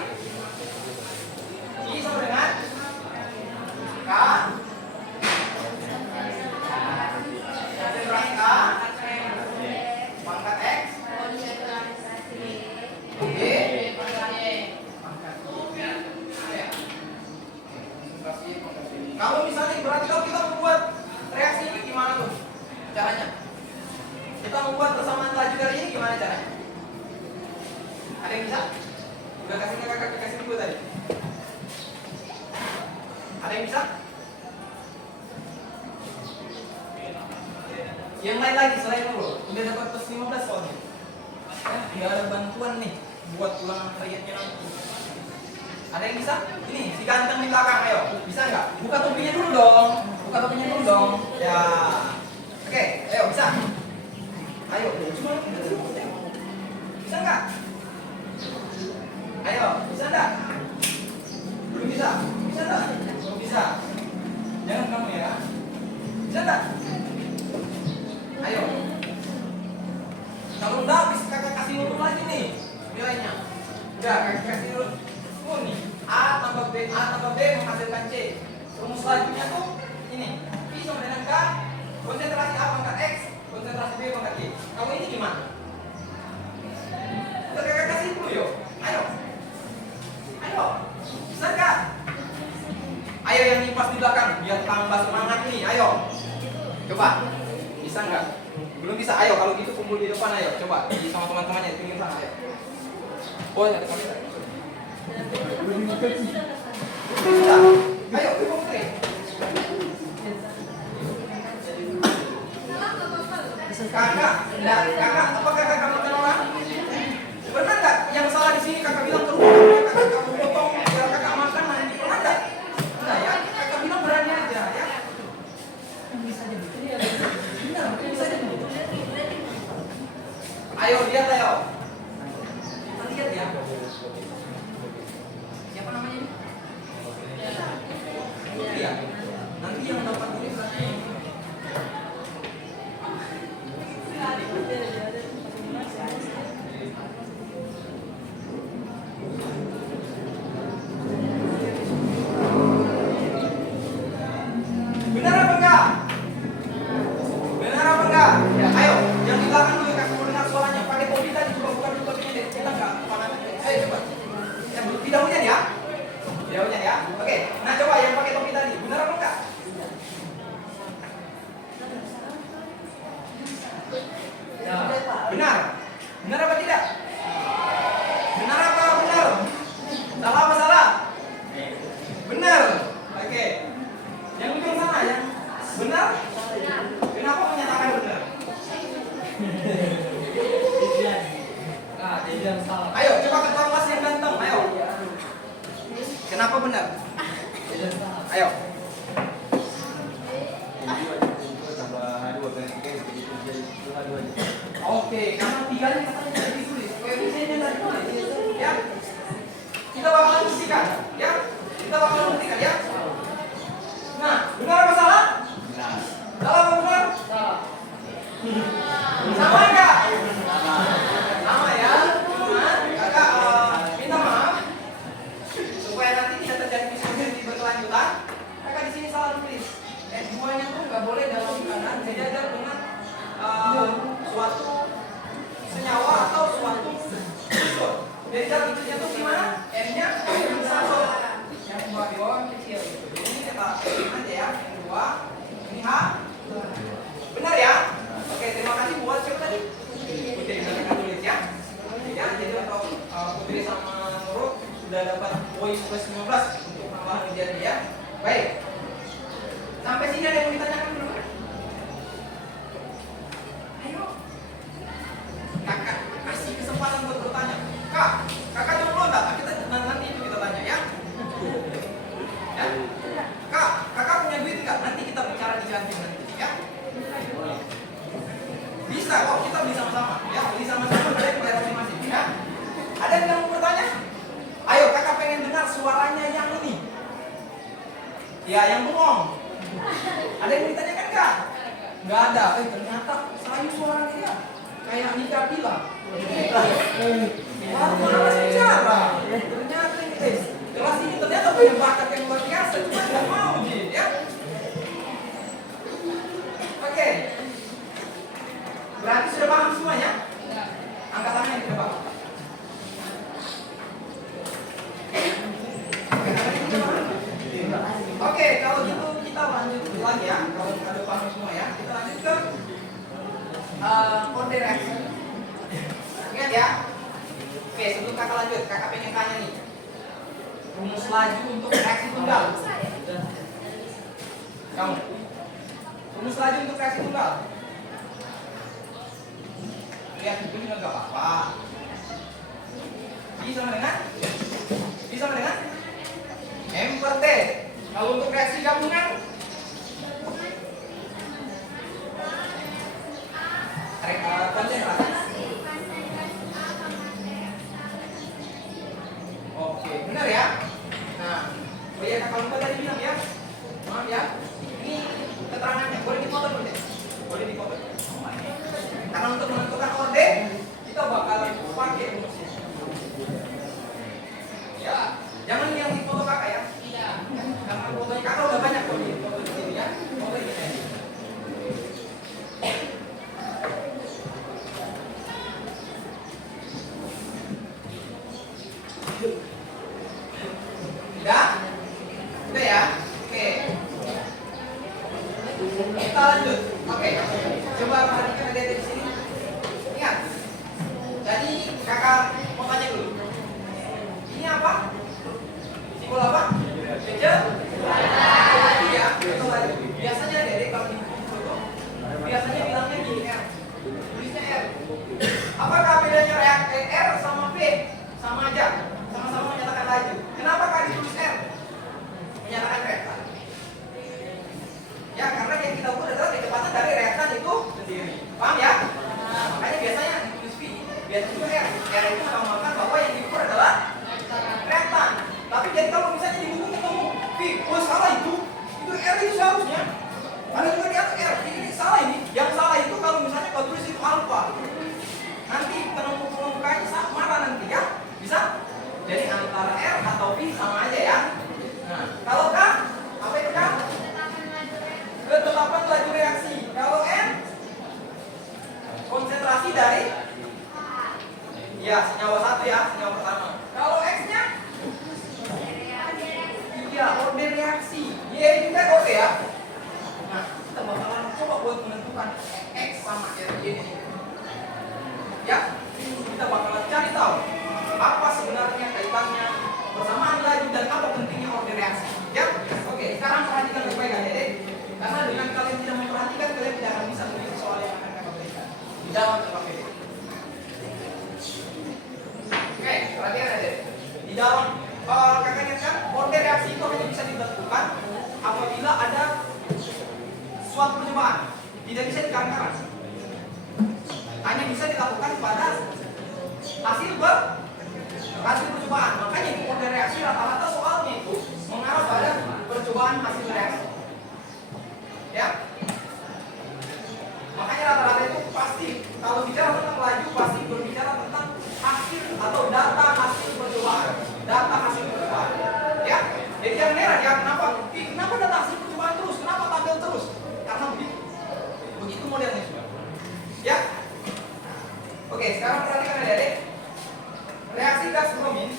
I sama dengan K konsentrasi A pangkat X B pangkat Y. Kalau misalnya berarti kalau kita membuat reaksi ini gimana tuh caranya? Kita membuat persamaan laju kali ini gimana caranya? Ada yang bisa? Udah kasihnya kakak kasih dulu tadi. Ada yang bisa? Yang lain lagi selain dulu, udah dapat plus 15 soalnya. Nggak ada bantuan nih buat ulangan hariannya nanti. Ada yang bisa? Ini si ganteng di belakang, ayo. Bisa nggak? Buka topinya dulu dong. Buka topinya dulu dong. Ya. Oke, ayo bisa. Ayo, cuma bisa nggak? Ayo, bisa nggak? Belum bisa? Bisa nggak? Belum bisa. Jangan kamu ya. Bisa nggak? Ayo. Kalau enggak, habis kakak kasih urut lagi nih nilainya. Udah, kakak kasih urut. Nih, A tambah B menghasilkan C. Rumus lajunya tuh ini. I sama dengan K, konsentrasi A pangkat X, konsentrasi B pangkat Y. Kamu ini gimana? Udah kakak kasih dulu yuk. Ayo. Ayo. Bisa nggak? Ayo yang impas di belakang, biar tambah semangat nih. Ayo. Coba. Bisa nggak? Belum bisa. Ayo kalau gitu kumpul di depan ayo. Coba sama teman-temannya di pinggir sana ayo. Oh, ada kamera. Bisa. Ayo, Putri. Kakak, apakah kakak makan orang? Pernah nggak yang salah di sini kakak bilang ke rumah, kakak kamu potong, biar kakak makan nanti pernah nggak? Enggak ya, kakak bilang berani aja ya. Bisa jadi. Benar, bisa jadi. Ayo lihat ayo. Kita lihat ya. Siapa namanya ini? Putri ya. Nanti yang dapat ini berarti. Benar apa enggak? Benar apa enggak? Ya, ayo, yang di belakang dulu kakak mau dengar suaranya. Pakai topi tadi coba buka dulu topinya deh. Kita enggak kemana? Ayo coba. Yang tidak hujan ya? Tidak hujan ya? Oke. Nah coba yang pakai topi tadi, benar apa enggak? plus 15 untuk penambahan ujian ya. Baik. Sampai sini ada yang mau ditanyakan belum? Ayo. Kakak kasih kesempatan buat bertanya. Kak, kakak jomblo enggak? Kita nanti itu kita tanya ya. Ya. Kak, kakak punya duit enggak? Nanti kita bicara di kantin nanti ya. Bisa kok, kita beli sama-sama ya. Beli sama-sama boleh bayar masing-masing ya. Ada yang mau bertanya? Ayo, kakak pengen dengar suaranya yang ini. Ya, yang bengong. Ada yang ditanyakan kak? Nggak ada. Ternyata sayu suaranya dia kayak Mika bilang. Malas bicara. Ternyata ini kelas ini ternyata punya bakat yang luar biasa. Cuma nggak mau Jin ya. Oke. Berarti sudah paham semuanya? Angkat tangan yang tidak paham. Oke, kalau gitu kita lanjut lagi ya. Kalau kita udah paham semua ya, kita lanjut ke order reaksi. Ingat ya. Oke, sebelum kakak lanjut, kakak pengen tanya nih. Rumus laju untuk reaksi tunggal. Kamu. Rumus laju untuk reaksi tunggal. Lihat itu juga nggak apa-apa. Bisa mendengar? Bisa mendengar? M per T. Kalau untuk reaksi gabungan, konsentrasi. Oke, benar ya. Nah, kakak lupa tadi bilang ya. Maaf ya. Ini keterangannya. Boleh dipotong boleh? Boleh dipotong. Karena untuk menentukan orde, kita bakal pakai rumusnya. Ya, jangan yang dipoto kakak ya. Karena fotonya kakak udah banyak kok di foto di sini ya. Foto ini aja. Udah? Udah ya? Oke. Kita lanjut. Oke. Coba perhatikan ada di sini. Ingat. Jadi kakak mau tanya dulu. Ini apa? Simbol apa? Kecil? Iya. Biasanya Dedek kalau di foto biasanya bilangnya gini R. Tulisnya R. Apakah bedanya reaksi R sama V? Sama aja. Sama-sama menyatakan laju. Kenapa kak ditulis R? Menyatakan reaktan. Ya, karena yang kita ukur adalah kecepatan dari reaktan itu sendiri. Paham ya? Nah, makanya biasanya ditulis V. Biasanya juga R. R itu menamakan bahwa yang diukur adalah reaktan. Tapi jadi kalau misalnya di buku ketemu V, oh salah itu R itu seharusnya. Ada juga di atas R, ini salah ini. Yang salah itu kalau misalnya kau tulis itu alfa. Nanti penemu-penemu marah nanti ya. Bisa? Jadi antara R atau V sama aja ya. Nah, kalau K, apa itu K? Ketetapan laju reaksi. Kalau N, konsentrasi dari ya, senyawa satu ya, senyawa pertama. Kalau X-nya? Iya, orde reaksi. Y juga orde ya. Nah, kita bakalan coba buat menentukan X sama R ini. Ya, kita bakalan cari tahu apa sebenarnya kaitannya persamaan laju dan apa pentingnya orde reaksi. Ya, oke. Sekarang perhatikan baik-baik adik-adik. Karena dengan kalian tidak memperhatikan, kalian tidak akan bisa mengikuti soal yang akan kakak berikan di dalam TKP. Oke, perhatikan adik. Di dalam kakak ingatkan, orde reaksi itu hanya bisa ditentukan apabila ada suatu percobaan, tidak bisa dikarang-karang. Hanya bisa dilakukan pada hasil percobaan. Makanya itu orde reaksi rata-rata soalnya itu mengarah pada percobaan hasil reaksi. Ya, makanya rata-rata itu pasti kalau bicara tentang laju pasti berbicara tentang hasil atau data hasil percobaan. Data hasil percobaan. Ya, jadi yang merah ya kenapa? Kenapa data hasil percobaan terus? Kenapa tampil terus? Karena begitu modelnya sudah. Ya. Oke, sekarang perhatikan adik-adik. Reaksi gas bromin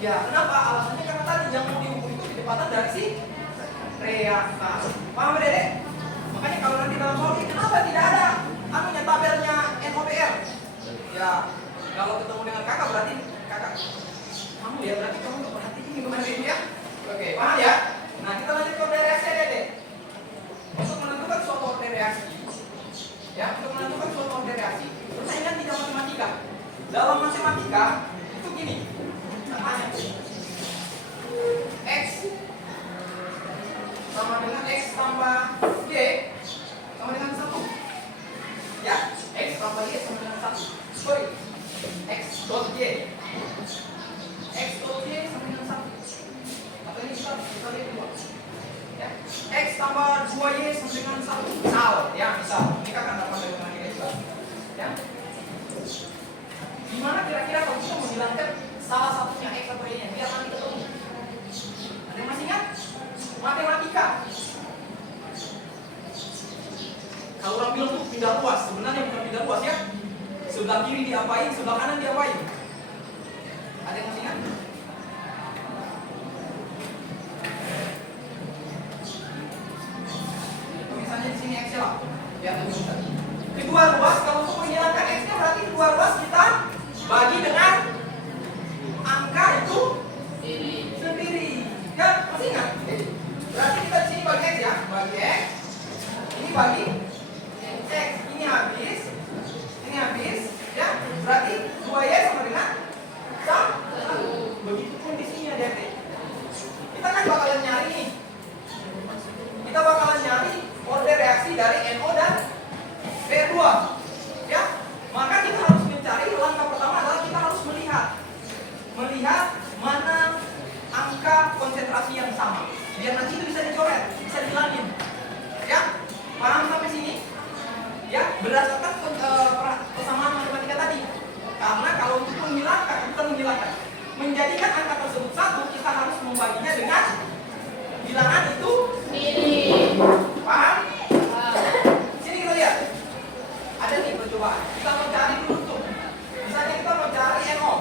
Ya, kenapa? Alasannya karena tadi yang mau diukur itu kecepatan dari si reaksi. Paham Dede? Makanya kalau nanti dalam soal ini kenapa tidak ada anunya tabelnya NOPR? Ya, kalau ketemu dengan kakak berarti kakak kamu ya berarti kamu nggak perhatiin ini kemarin ya. Oke, paham ya? Nah, kita lanjut ke order reaksi Dede. Untuk menentukan suatu order reaksi, ya, untuk menentukan suatu order reaksi, persaingan tidak matematika. Dalam matematika itu gini, namanya X sama dengan X tambah Y sama dengan 1. Ya, X tambah Y sama dengan 1. Sorry, X dot Y. X dot Y sama dengan 1. Atau ini kita lihat dua. Ya, X tambah 2Y sama dengan 1. Misal, ya, misal. Ini kakak dapat dari matematika juga. Ya. Gimana kira-kira kalau kita menghilangkan salah satunya X atau Y-nya biar nanti ketemu? Ada yang masih ingat? Matematika. Kalau orang bilang tuh pindah luas, sebenarnya bukan pindah luas ya. Sebelah kiri diapain, sebelah kanan diapain? Ada yang masih ingat? Misalnya di sini X lah, ya lebih mudah. Kedua ruas, kalau untuk menghilangkan X-nya berarti kedua ruas kita bagi dengan angka itu sendiri. Kan? Masih ingat? Berarti kita di sini bagi X ya, bagi X. Ini bagi X. Ini habis. Ini habis. Ya, berarti 2Y sama dengan 1. Begitupun di sini ada T. Kita kan bakalan nyari nih. Kita bakalan nyari order reaksi dari NO dan B2. Ya, maka kita harus mencari langkah pertama adalah kita harus melihat mana angka konsentrasi yang sama. Biar nanti itu bisa dicoret, bisa dihilangin. Ya, paham sampai sini? Ya, berdasarkan persamaan matematika tadi. Karena kalau untuk menghilangkan, menjadikan angka tersebut 1, kita harus membaginya dengan bilangan itu sendiri. Paham? Sini kita lihat. Ada nih percobaan. Kita mau cari dulu tuh. Misalnya kita mau cari NO.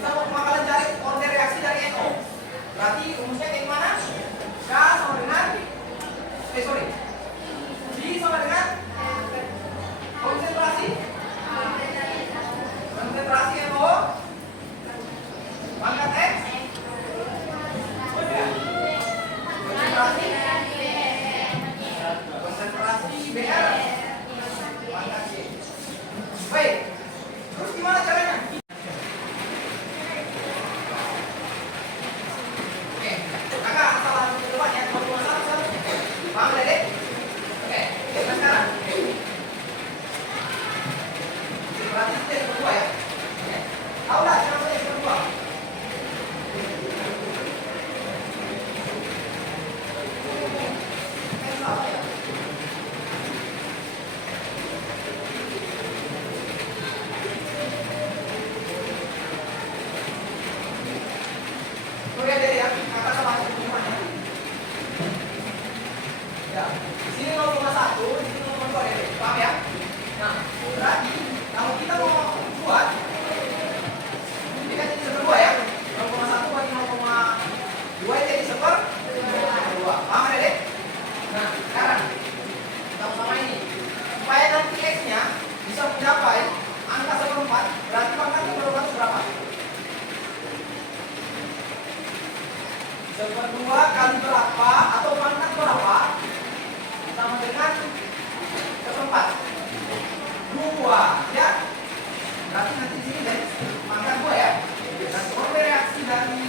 Kita mau bakalan cari order reaksi dari NO. Berarti rumusnya kayak mana? K sama dengan B sama dengan konsentrasi NO pangkat X konsentrasi BR pangkat Y. Baik, terus gimana caranya? Oke, kakak asal langsung ke depan ya, kalau cuma satu. Paham Dede? Oke, kita sekarang. Berarti itu yang kedua ya. Tahu nggak cara yang kedua? Salah ya. Oke Dede ya, kakak sama langsung ke depan ya. Ya, di sini 0,1, di sini 0,2 Dede. Paham ya? Nah, berarti kalau kita mau buat ini kan jadi seper 2 ya. 0,1 bagi 0,2 jadi seper 2. Paham Dede? Nah, sekarang kita sama ini. Supaya nanti X-nya bisa mencapai angka seperempat, berarti pangkat seperempat berapa? Seper 2 kali berapa atau pangkat berapa? Sama dengan seperempat 2 ya. Berarti nanti di sini deh pangkat 2 ya. Dan order reaksi dari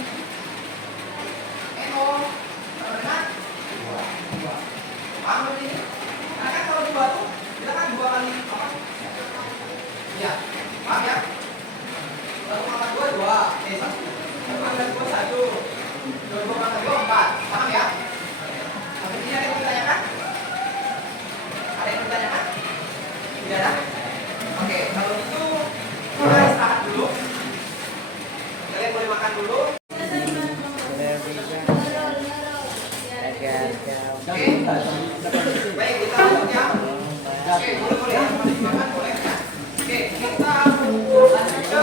NO sama dengan 2. Paham ini? Nah kan kalau dua tuh kita kan 2 kali apa? Ya, paham ya? 1 pangkat 2 2, 1 pangkat 2 1, 2 pangkat 2 4. Paham ya? Sampai sini ada yang ditanyakan? Ada yang ditanyakan? Tidak ada? Oke, kalau gitu kita istirahat dulu. Kalian boleh makan dulu. Oke. Baik, kita lanjut ya. Oke, boleh. Masih makan boleh ya. Oke, kita lanjut ke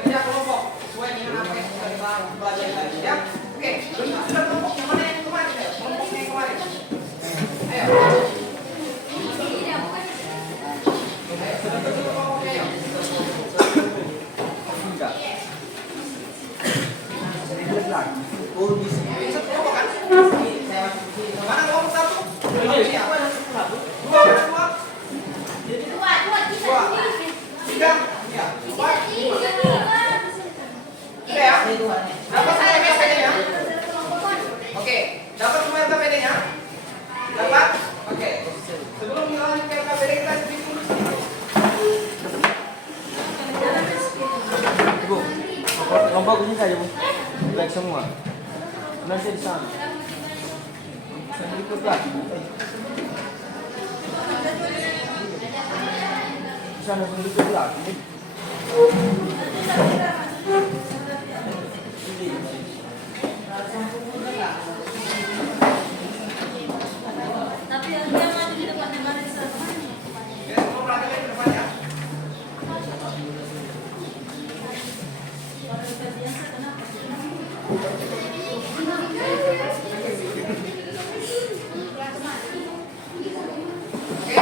kerja kelompok. Sesuai di sini. Ini satu kelompok kan? Saya masuk di sini. Mana kelompok satu? Ini Iya. aku ada satu. Dua, dua, Dua, dua, tiga, ya, empat, lima. Udah ya? Saya dua nih. Dapat semua LKPD-nya? Oke, dapat semua LKPD-nya? Dapat? Oke. Sebelum kita lanjut ke LKPD, kita sedikit dulu sini. Bu, kelompok ini saja bu. Baik semua. Nanti di sana. Saya ikut lah. Di sana saya ikut lah. Tapi yang dia maju di depan yang ada di sana. Oke, semua perhatikan ke depan ya. Kalau kita biasa kenapa? Oke.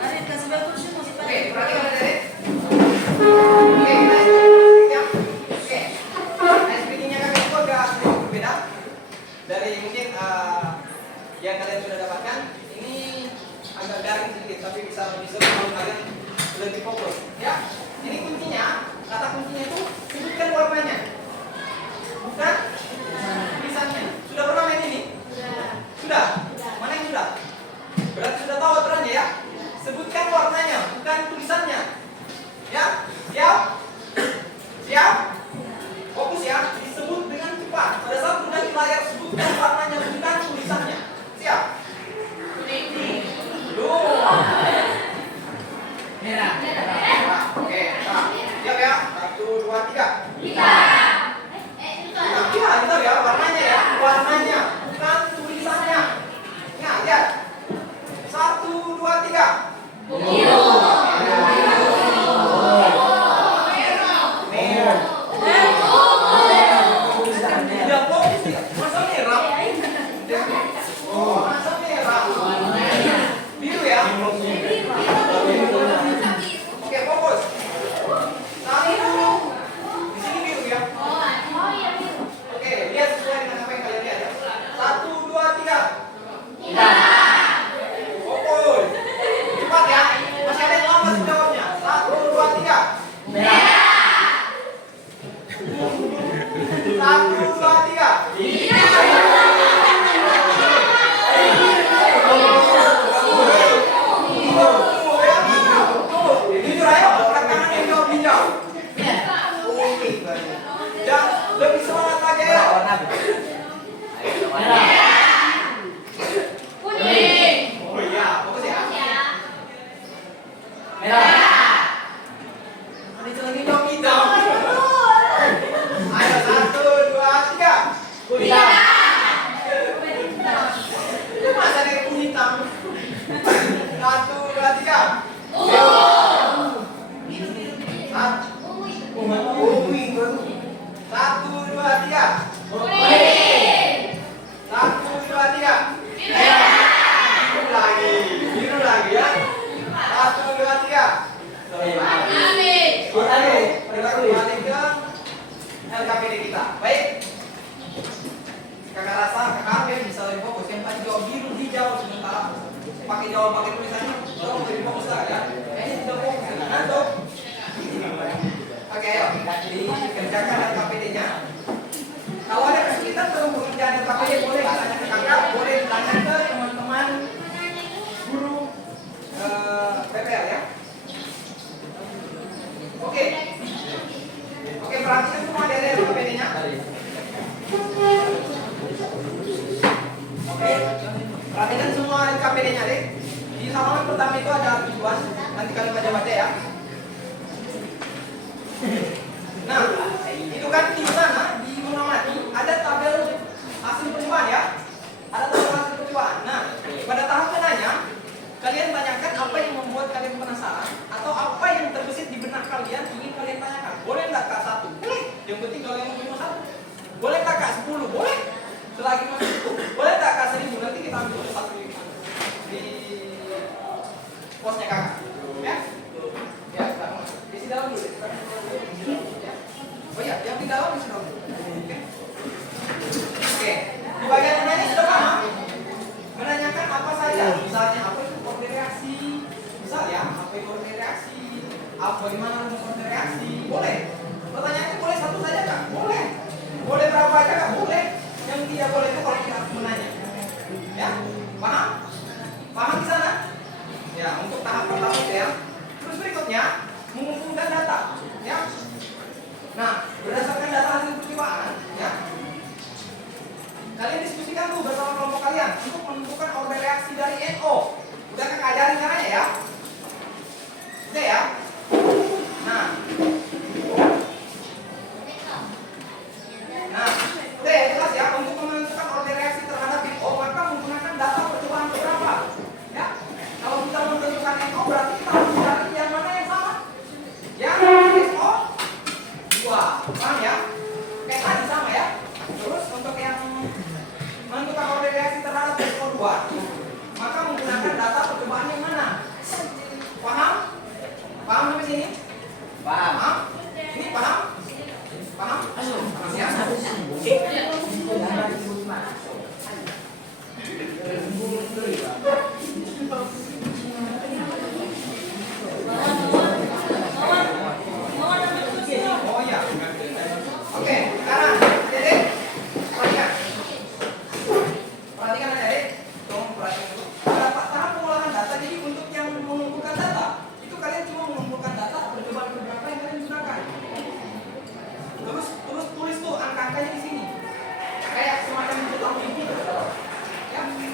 Mari kasih bagus sih masih Oke, pakai. perhatikan Dede. Oke, kita sedikit. Oke. SPT-nya kami itu agak sedikit berbeda dari mungkin yang kalian sudah dapatkan. Ini agak garing sedikit, tapi bisa lebih seru kalau kalian lebih fokus. Ya, ini kuncinya, kata kuncinya itu sebutkan warnanya, bukan tulisannya. Sudah pernah main ini? Sudah. Mana yang sudah? Berarti sudah tahu aturannya ya. Sebutkan warnanya, bukan tulisannya. Ya, siap? Siap? Fokus ya, disebut dengan cepat. Pada saat sudah di layar, sebutkan warnanya, bukan tulisannya. Siap? Belum. Merah. Oke, nah, siap ya? 1, 2, 3. Nah, kita ya, warnanya ya, warnanya, bukan tulisannya. Nah, lihat. 1, 2, 3. Ya, fokus ya. Masa merah? Oh, masa merah? Biru ya? Oke, fokus. Satu. Di sini biru ya. Oke, lihat sesuai dengan apa yang kalian lihat ya. 1, 2, 3. Fokus. Cepat ya. Masih ada yang lama sih jawabnya. 1, 2, 3. 1, 2, 3. Jujur ayo, angkat tangan yang jawab hijau. Oke, dan lebih semangat lagi ya. Warna bu. Merah. Oh iya, fokus ya. Merah. Ini lagi jawab hijau. Ayo 1, 2, 3. Hitam. Ini masa ada yang hitam. 1, 2, 3. Satu, dua, tiga. 1, 2, 3. Biru lagi ya. 1, 2, 3. Oke, kita kembali ke LKPD kita. Baik. Kakak rasa kakak Arvin bisa lebih fokus. Yang tadi jawab biru hijau sementara pakai jawab pakai tulisannya jauh lebih fokus lah ya. Kayaknya tidak fokus ya. Ngantuk. Oke, ayo dikerjakan LKPD-nya. Kalau ada kesulitan dalam pengerjaan LKPD boleh ditanya ke kakak, boleh ditanya ke teman-teman guru PPL ya. Oke. Oke, perhatikan semua dari LKPD-nya. Oke, perhatikan semua LKPD-nya deh. Di halaman pertama itu ada tujuan, nanti kalian baca-baca ya. Nah, itu kan di sana di mengamati ada tabel hasil percobaan ya. Ada tabel hasil percobaan. Nah, pada tahap penanya, kalian tanyakan apa yang membuat kalian penasaran atau apa yang terbesit di benak kalian ingin kalian tanyakan. Boleh nggak Kak 1? Boleh. Yang penting kalian mau 1. Boleh nggak Kak 10? Boleh. Selagi masih itu. Boleh nggak Kak 1000? Nanti kita ambil satu di posnya kakak. Ya? Ya, sekarang isi dalam dulu. Ya. Oh iya, yang di dalam isi dalam. Boleh. Pertanyaannya boleh satu saja Kak? Boleh. Boleh berapa aja Kak? Boleh. Yang tidak boleh itu kalau kita menanya. Ya, paham? Paham di sana? Ya, untuk tahap pertama itu ya. Terus berikutnya mengumpulkan data. Ya. Nah, berdasarkan data hasil percobaan, ya. Kalian diskusikan tuh bersama kelompok kalian untuk menentukan order reaksi dari NO. Udah Kakak ajarin caranya ya? Udah ya? Nah, udah ya jelas ya, untuk menentukan order reaksi terhadap NO maka menggunakan data percobaan beberapa. Ya, kalau kita menentukan NO berarti kita harus cari yang mana yang sama. Yang SO 2, paham ya? Kayak tadi sama ya. Terus untuk yang menentukan order reaksi terhadap SO 2 maka menggunakan data percobaan yang mana? Paham? Paham sampai sini? Paham? Ini paham? Paham? Ya? Oh iya. Oke, sekarang Dedek perhatikan. Perhatikan Dedek. Tolong perhatikan dulu. Tahap pengolahan data, jadi untuk yang mengumpulkan data itu kalian cuma mengumpulkan data percobaan beberapa yang kalian gunakan. Terus tulis tuh angka-angkanya di sini. Kayak semacam diketahui gitu. Ya, ini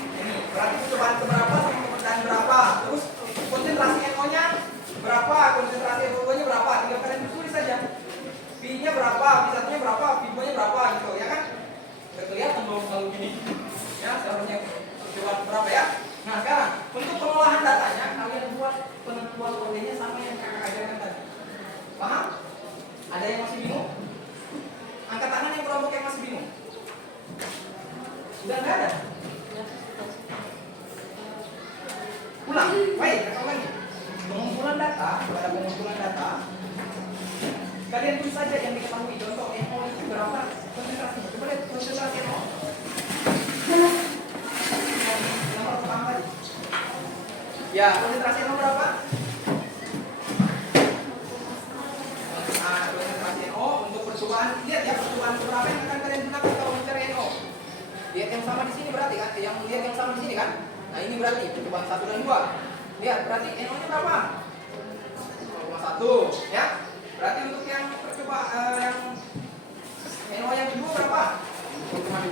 berarti percobaan berapa sama percobaan berapa. Terus konsentrasi NO-nya berapa, konsentrasi NO2-nya berapa. Tinggal kalian tulis saja. V-nya berapa, V1-nya berapa, V2-nya berapa gitu, ya kan? Udah kelihatan belum selalu gini. Ya, seharusnya percobaan berapa ya. Nah, sekarang untuk pengolahan datanya kalian buat penentuan kodenya sama yang Kakak ajarkan tadi. Paham? Ada yang masih bingung? Angkat tangan yang kelompok yang masih bingung. Sudah nggak ada? Ulang, baik, Kakak ulangi. Pengumpulan data, pada pengumpulan data kalian tulis saja yang diketahui. Contoh NO itu berapa konsentrasi? Coba lihat konsentrasi NO. Nomor pertama tadi. Ya, konsentrasi NO berapa? Nah, konsentrasi NO untuk percobaan. Lihat ya, percobaan berapa yang akan kalian gunakan kalau mencari NO. Lihat yang sama di sini berarti kan? Yang lihat yang sama di sini kan? Nah, ini berarti percobaan 1 dan 2. Lihat, berarti NO-nya berapa? 0,1, ya. Berarti untuk yang percobaan yang NO yang kedua berapa? 0,2.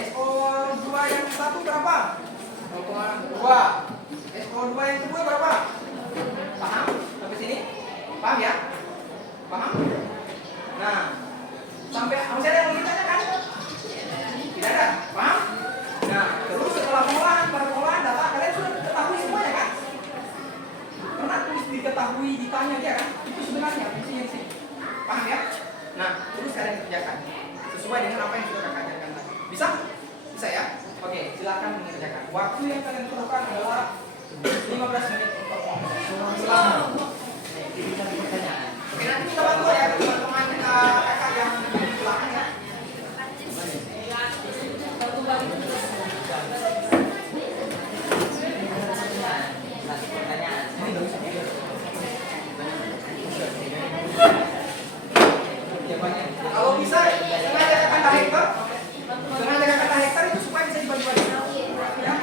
SO2 yang satu berapa? 0,2. SO2 yang kedua berapa? Paham? Sampai sini? Paham ya? Paham? Nah, sampai masih ada yang mau ditanyakan? Tidak ada? Paham? Nah, terus setelah pengolahan data kalian sudah ketahui semuanya kan? Pernah tulis diketahui, ditanya dia kan? Itu sebenarnya fungsinya di sini. Paham ya? Nah, terus kalian kerjakan sesuai dengan apa yang sudah Kakak ajarkan tadi. Bisa? Bisa ya? Oke, silakan mengerjakan. Waktu yang kalian perlukan adalah 15 menit untuk silakan. Oke, nanti kita bantu ya teman-teman kakak yang di belakang ya. Kalau bisa sengaja kata hektar, itu supaya bisa dibagi-bagi. Ya.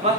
Apa?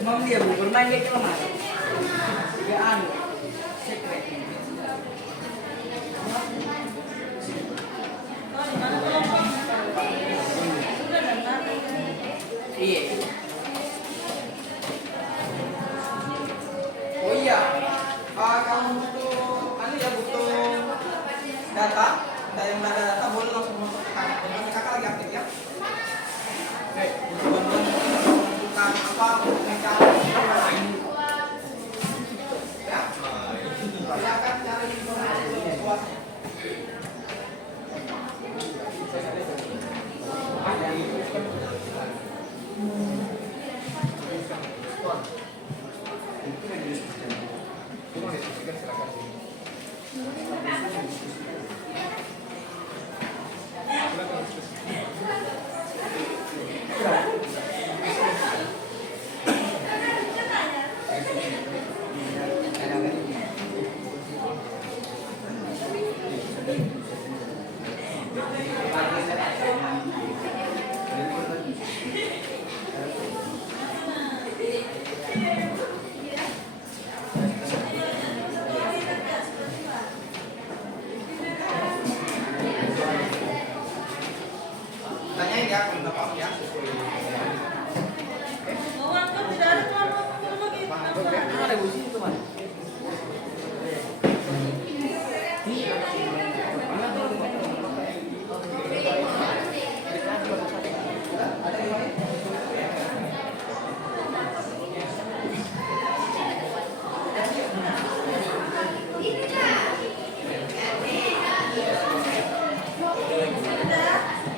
Emang dia bu bermain kayak gitu mas? Dia anu, secret. Oh, di mana kelompok? Sudah dan tadi. Iya. Oh iya, kamu butuh anu ya, butuh data, yang ada data boleh langsung masuk ke kakak. Dan nanti kakak lagi aktif ya. Oke, butuh bantuan menentukan apa, untuk mencari ya. Silakan cari informasi sepuasnya. Tanyain ya, kalau minta maaf ya. Bawang kan tidak ada kelompok lagi. Ada bu sini tuh mas.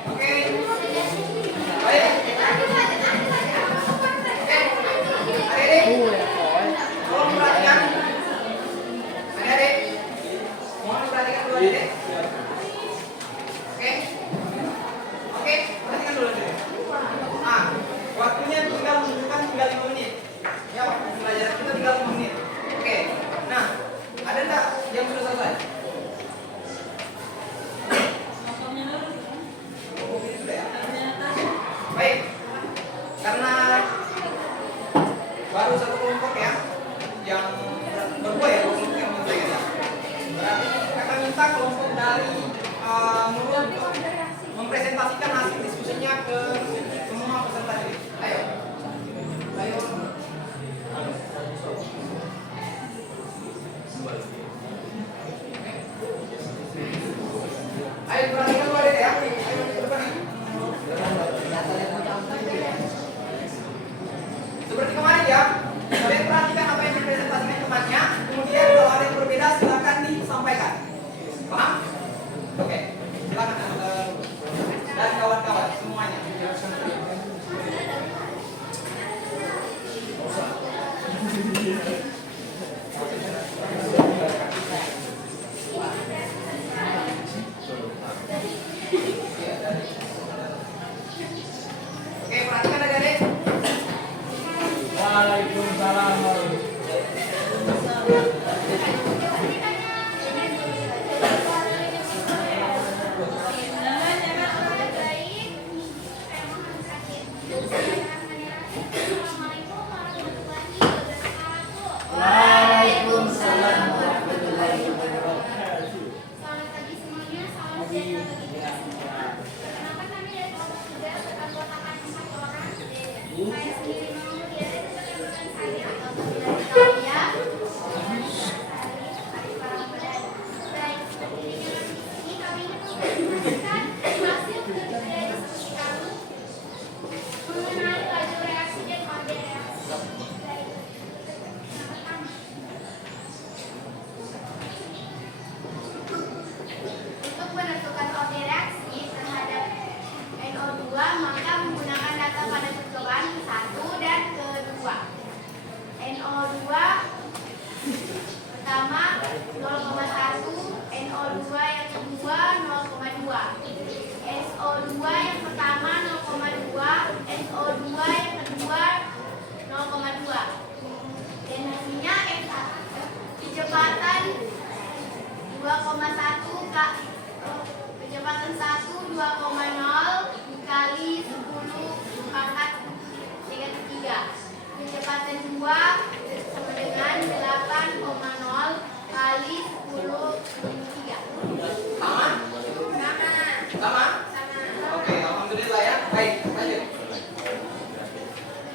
Oke. Baik. Adik-adik, tolong perhatikan. Adik-adik, mohon perhatikan dulu adik. Oke. Oke, perhatikan dulu adik. Waktunya tinggal menunjukkan tinggal 5 menit. Ya, waktu pelajaran kita tinggal 5 menit. Oke. Nah, ada enggak yang sudah selesai? Kelompoknya dulu. Oh, ini sudah ya. Ternyata. Baik, karena baru satu kelompok ya yang berdua ya, kelompok yang berbeda. Berarti kakak minta kelompok dari Nurul untuk mempresentasikan hasil diskusinya ke semua peserta ini. Ayo, ayo. Ayo perhatikan dulu adik ya. Ayo ke depan nih. Seperti kemarin ya, kalian perhatikan apa yang dipresentasikan temannya, kemudian kalau ada yang berbeda silakan disampaikan. Paham? Oke, silakan dan kawan-kawan semuanya. kecepatan 2,1 kecepatan 1 2,0 dikali 10 pangkat negatif 3. Kecepatan 2 sama dengan 8,0 kali 10 minus 3. Sama? Sama? Oke, alhamdulillah ya. Baik, lanjut.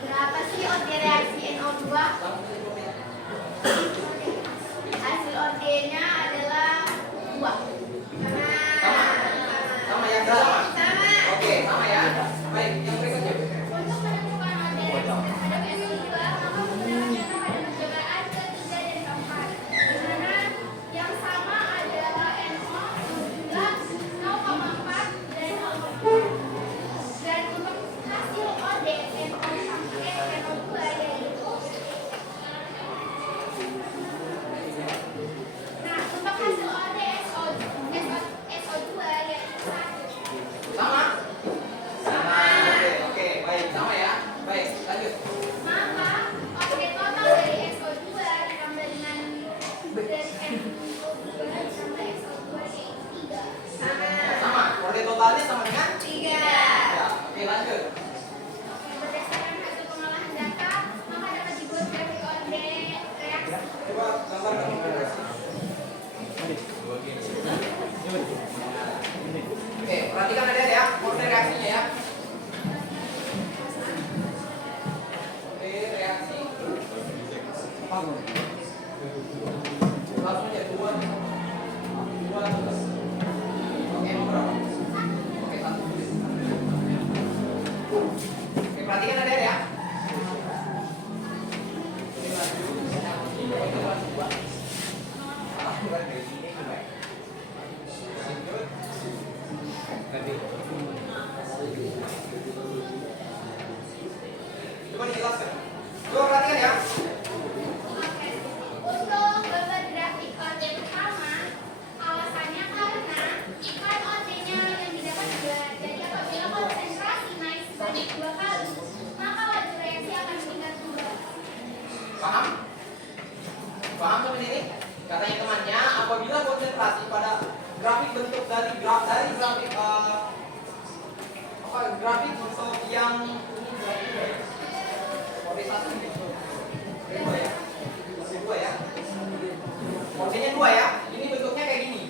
Berapa sih OD reaksi NO2? Hasil OD-nya adalah 2. Sama? Sama ya? Sama? Oke, sama ya. Baik, yang berikutnya. Untuk menentukan OD reaksi terhadap NO2, maka menggunakan data pada percobaan ketiga dan keempat. Di mana yang sama adalah NO jumlah 0,4 dan 0,4. Dan untuk hasil OD NO2 yaitu nah, untuk hasil OD SO2 yaitu 1. Sama? Sama. Oke, baik, sama ya. Baik, lanjut. Maka OD total dari SO2 ditambah dengan NO2 ditambah SO2 yaitu 3. Sama. Kode totalnya sama dengan 3. ya. Oke, lanjut. Berdasarkan hasil pengolahan data, maka dapat dibuat grafik OD reaksi. Coba gambarkan konfigurasi. Oke, perhatikan ada ya, kode reaksinya ya. Kode reaksi. Langsung aja 2. 2 terus. Oke, mau berapa? Oke, 1. Oke, perhatikan ada ya. Coba dijelaskan. Coba perhatikan ya. Oke. Untuk gambar grafik OD pertama, alasannya karena kan OD-nya yang didapat 2. Jadi apabila konsentrasi naik sebanyak 2 kali, maka laju reaksi akan meningkat 2. Paham? Paham sampai sini? Katanya temannya, apabila konsentrasi pada grafik bentuk dari grafik grafik untuk yang ini berarti ya. Kode 1 ini. Kode 2 ya. Kode 2 ya. Kodenya 2 ya. Ini bentuknya kayak gini.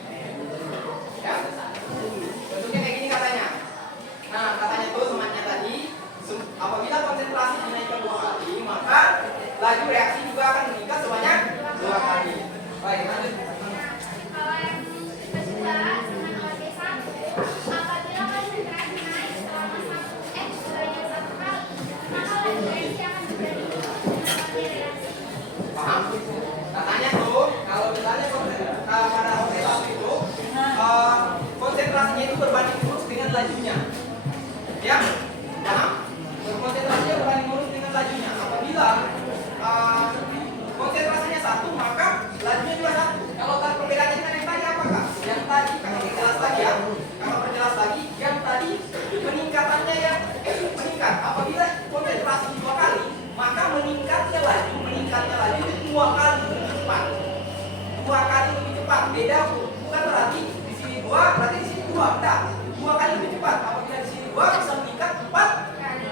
Ya. Bentuknya kayak gini katanya. Nah, katanya tuh temannya tadi, apabila konsentrasi dinaikkan 2 kali, maka laju reaksi juga akan meningkat sebanyak 2 kali. Baik, lanjut. Kalau yang kedua dengan OD1, apabila konsentrasi naik selama sebanyak 1 kali, maka laju reaksi akan berbanding lurus dengan OD reaksi. Paham? Katanya tuh, kalau misalnya pada OD1 itu konsentrasinya itu berbanding lurus dengan lajunya. Ya? Paham? Konsentrasinya berbanding lurus dengan lajunya. Apabila konsentrasinya 1, maka lajunya juga 1. Kalau perbedaannya dengan yang tadi apakah? Yang tadi, kalau perjelas lagi ya. Kalau perjelas lagi, yang tadi peningkatannya yang meningkat. Apabila konsentrasi 2 kali, maka meningkatnya laju itu 2 kali lebih cepat. 2 kali lebih cepat. Beda bukan berarti di sini 2, berarti di sini 2. Enggak. 2 kali lebih cepat. Apabila di sini 2 bisa meningkat 4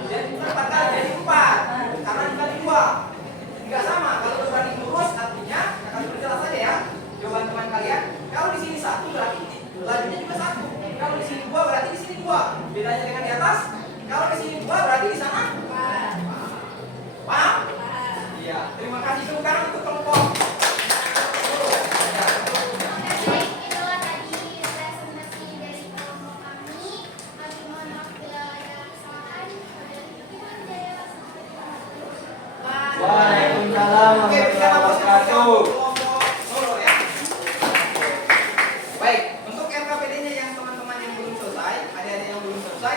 jadi bukan 4 kali jadi 4. Karena dikali 2. Enggak sama. Kalau berbanding lurus artinya akan berjelas saja ya. Jawaban teman kalian. Kalau di sini 1 berarti lajunya juga 1. Kalau di sini 2 berarti di sini 2. Bedanya dengan di atas. Kalau di sini 2 berarti di sana. Paham? Iya. Terima kasih sekarang untuk kelompok. Oke, baik. Itulah tadi presentasi dari kelompok kami. Kami mohon maaf bila ada kesalahan. Wabillahi hidayah. Waalaikumsalam Oke, bisa warahmatullahi wabarakatuh. kelompok Nurul ya. Baik, untuk RKPD-nya yang teman-teman yang belum selesai, adik-adik yang belum selesai,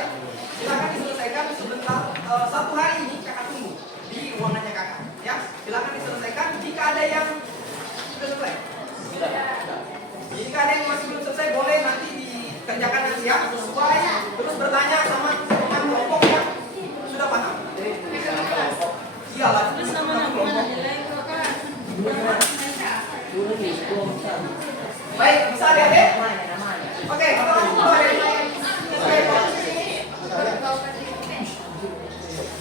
silakan diselesaikan sebentar. 1 hari ini kakak tunggu di ruangannya kakak. Ya, silakan diselesaikan. Jika ada Baik, bisa adik-adik? Namanya. Oke, kita lanjut dulu adik.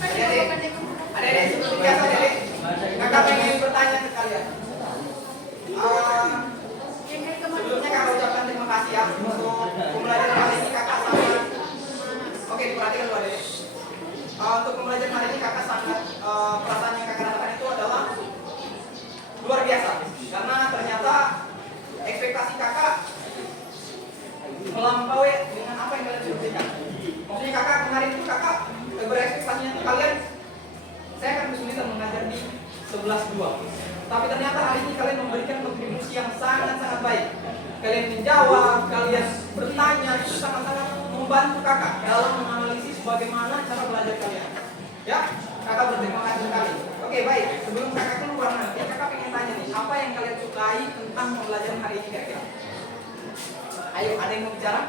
Oke, adik-adik, seperti biasa adik. Kakak pengen bertanya ke kalian. Sebelumnya kakak ucapkan terima kasih ya untuk pembelajaran kali ini kakak sangat. Oke, diperhatikan dulu adik. Untuk pembelajaran hari ini kakak sangat perasaan yang kakak rasakan itu adalah luar biasa karena ternyata ekspektasi kakak melampaui dengan apa yang kalian sudah berikan. Maksudnya kakak kemarin itu kakak berekspektasinya ke kalian saya akan kesulitan mengajar di 11.2. Tapi ternyata hari ini kalian memberikan kontribusi yang sangat-sangat baik. Kalian menjawab, kalian bertanya, itu sangat-sangat membantu kakak dalam menganalisis bagaimana cara belajar kalian. Ya, kakak berterima kasih sekali. Oke, baik. Sebelum kakak keluar nanti, kakak pengen tanya nih, apa yang kalian sukai tentang pembelajaran hari ini kira-kira? Ayo, ada yang mau bicara?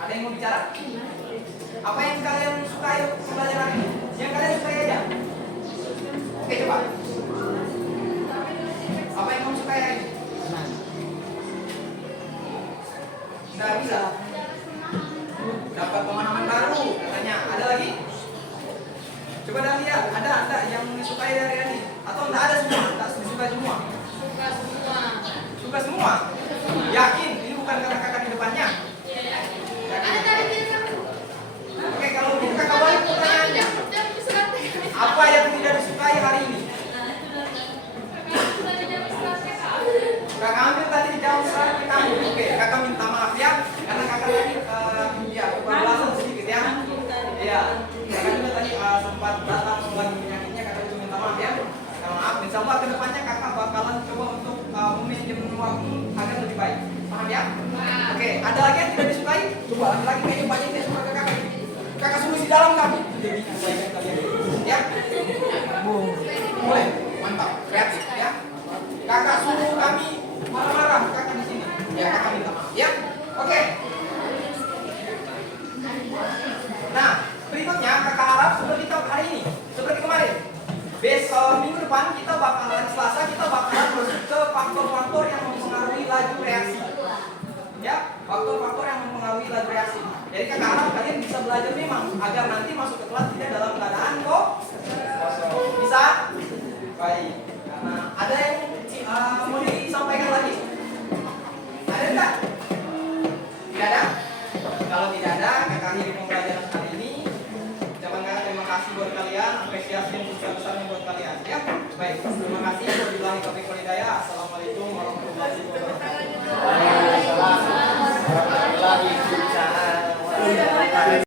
Ada yang mau bicara? Apa yang kalian sukai pembelajaran ini? Yang kalian sukai aja. Oke, coba. Apa yang kamu sukai hari ini? Nggak bisa. Dapat pemahaman baru katanya. Ada lagi? Coba dah lihat. Ada yang disukai dari hari ini? Atau nggak ada semua? Tak disukai semua? Suka semua? Yakin? Ini bukan kata-kata di depannya? Oke, kalau begitu kakak balik pertanyaannya. Apa yang tidak disukai hari ini? Kakak ambil tadi jauh sekarang kita ambil. Oke, kakak minta maaf ya, karena kakak tadi ya kebablasan sedikit ya. Iya, kakak juga tadi sempat datang lagi penyakitnya, kakak juga minta maaf ya. Minta maaf, insya Allah kedepannya kakak bakalan coba untuk meminjam waktu agar lebih baik. Paham ya? Oke, ada lagi yang tidak disukai? Coba lagi kayaknya banyak yang suka ke kakak. Kakak suruh di dalam kami. Jadi kebaikan kalian. Ya? Boleh, mantap, kreatif ya. Kakak suruh kami marah-marah kakak di sini. Ya, kakak minta maaf ya. Oke. Nah, berikutnya kakak harap seperti hari ini, seperti kemarin. Besok minggu depan kita bakalan Selasa kita bakalan masuk ke faktor-faktor yang mempengaruhi laju reaksi. Ya, faktor-faktor yang mempengaruhi laju reaksi. Jadi kakak harap kalian bisa belajar memang agar nanti masuk ke kelas tidak dalam keadaan kok. Bisa? Baik. Karena ada yang mau disampaikan lagi? Ada enggak? Tidak ada? Kalau tidak ada, kakak akhiri pembelajaran hari ini. Ucapan kakak terima kasih buat kalian, apresiasi yang besar-besarnya buat kalian. Ya, baik. Terima kasih. Wabillahi taufiq wal hidayah. Assalamualaikum warahmatullahi wabarakatuh. Waalaikumsalam warahmatullahi wabarakatuh.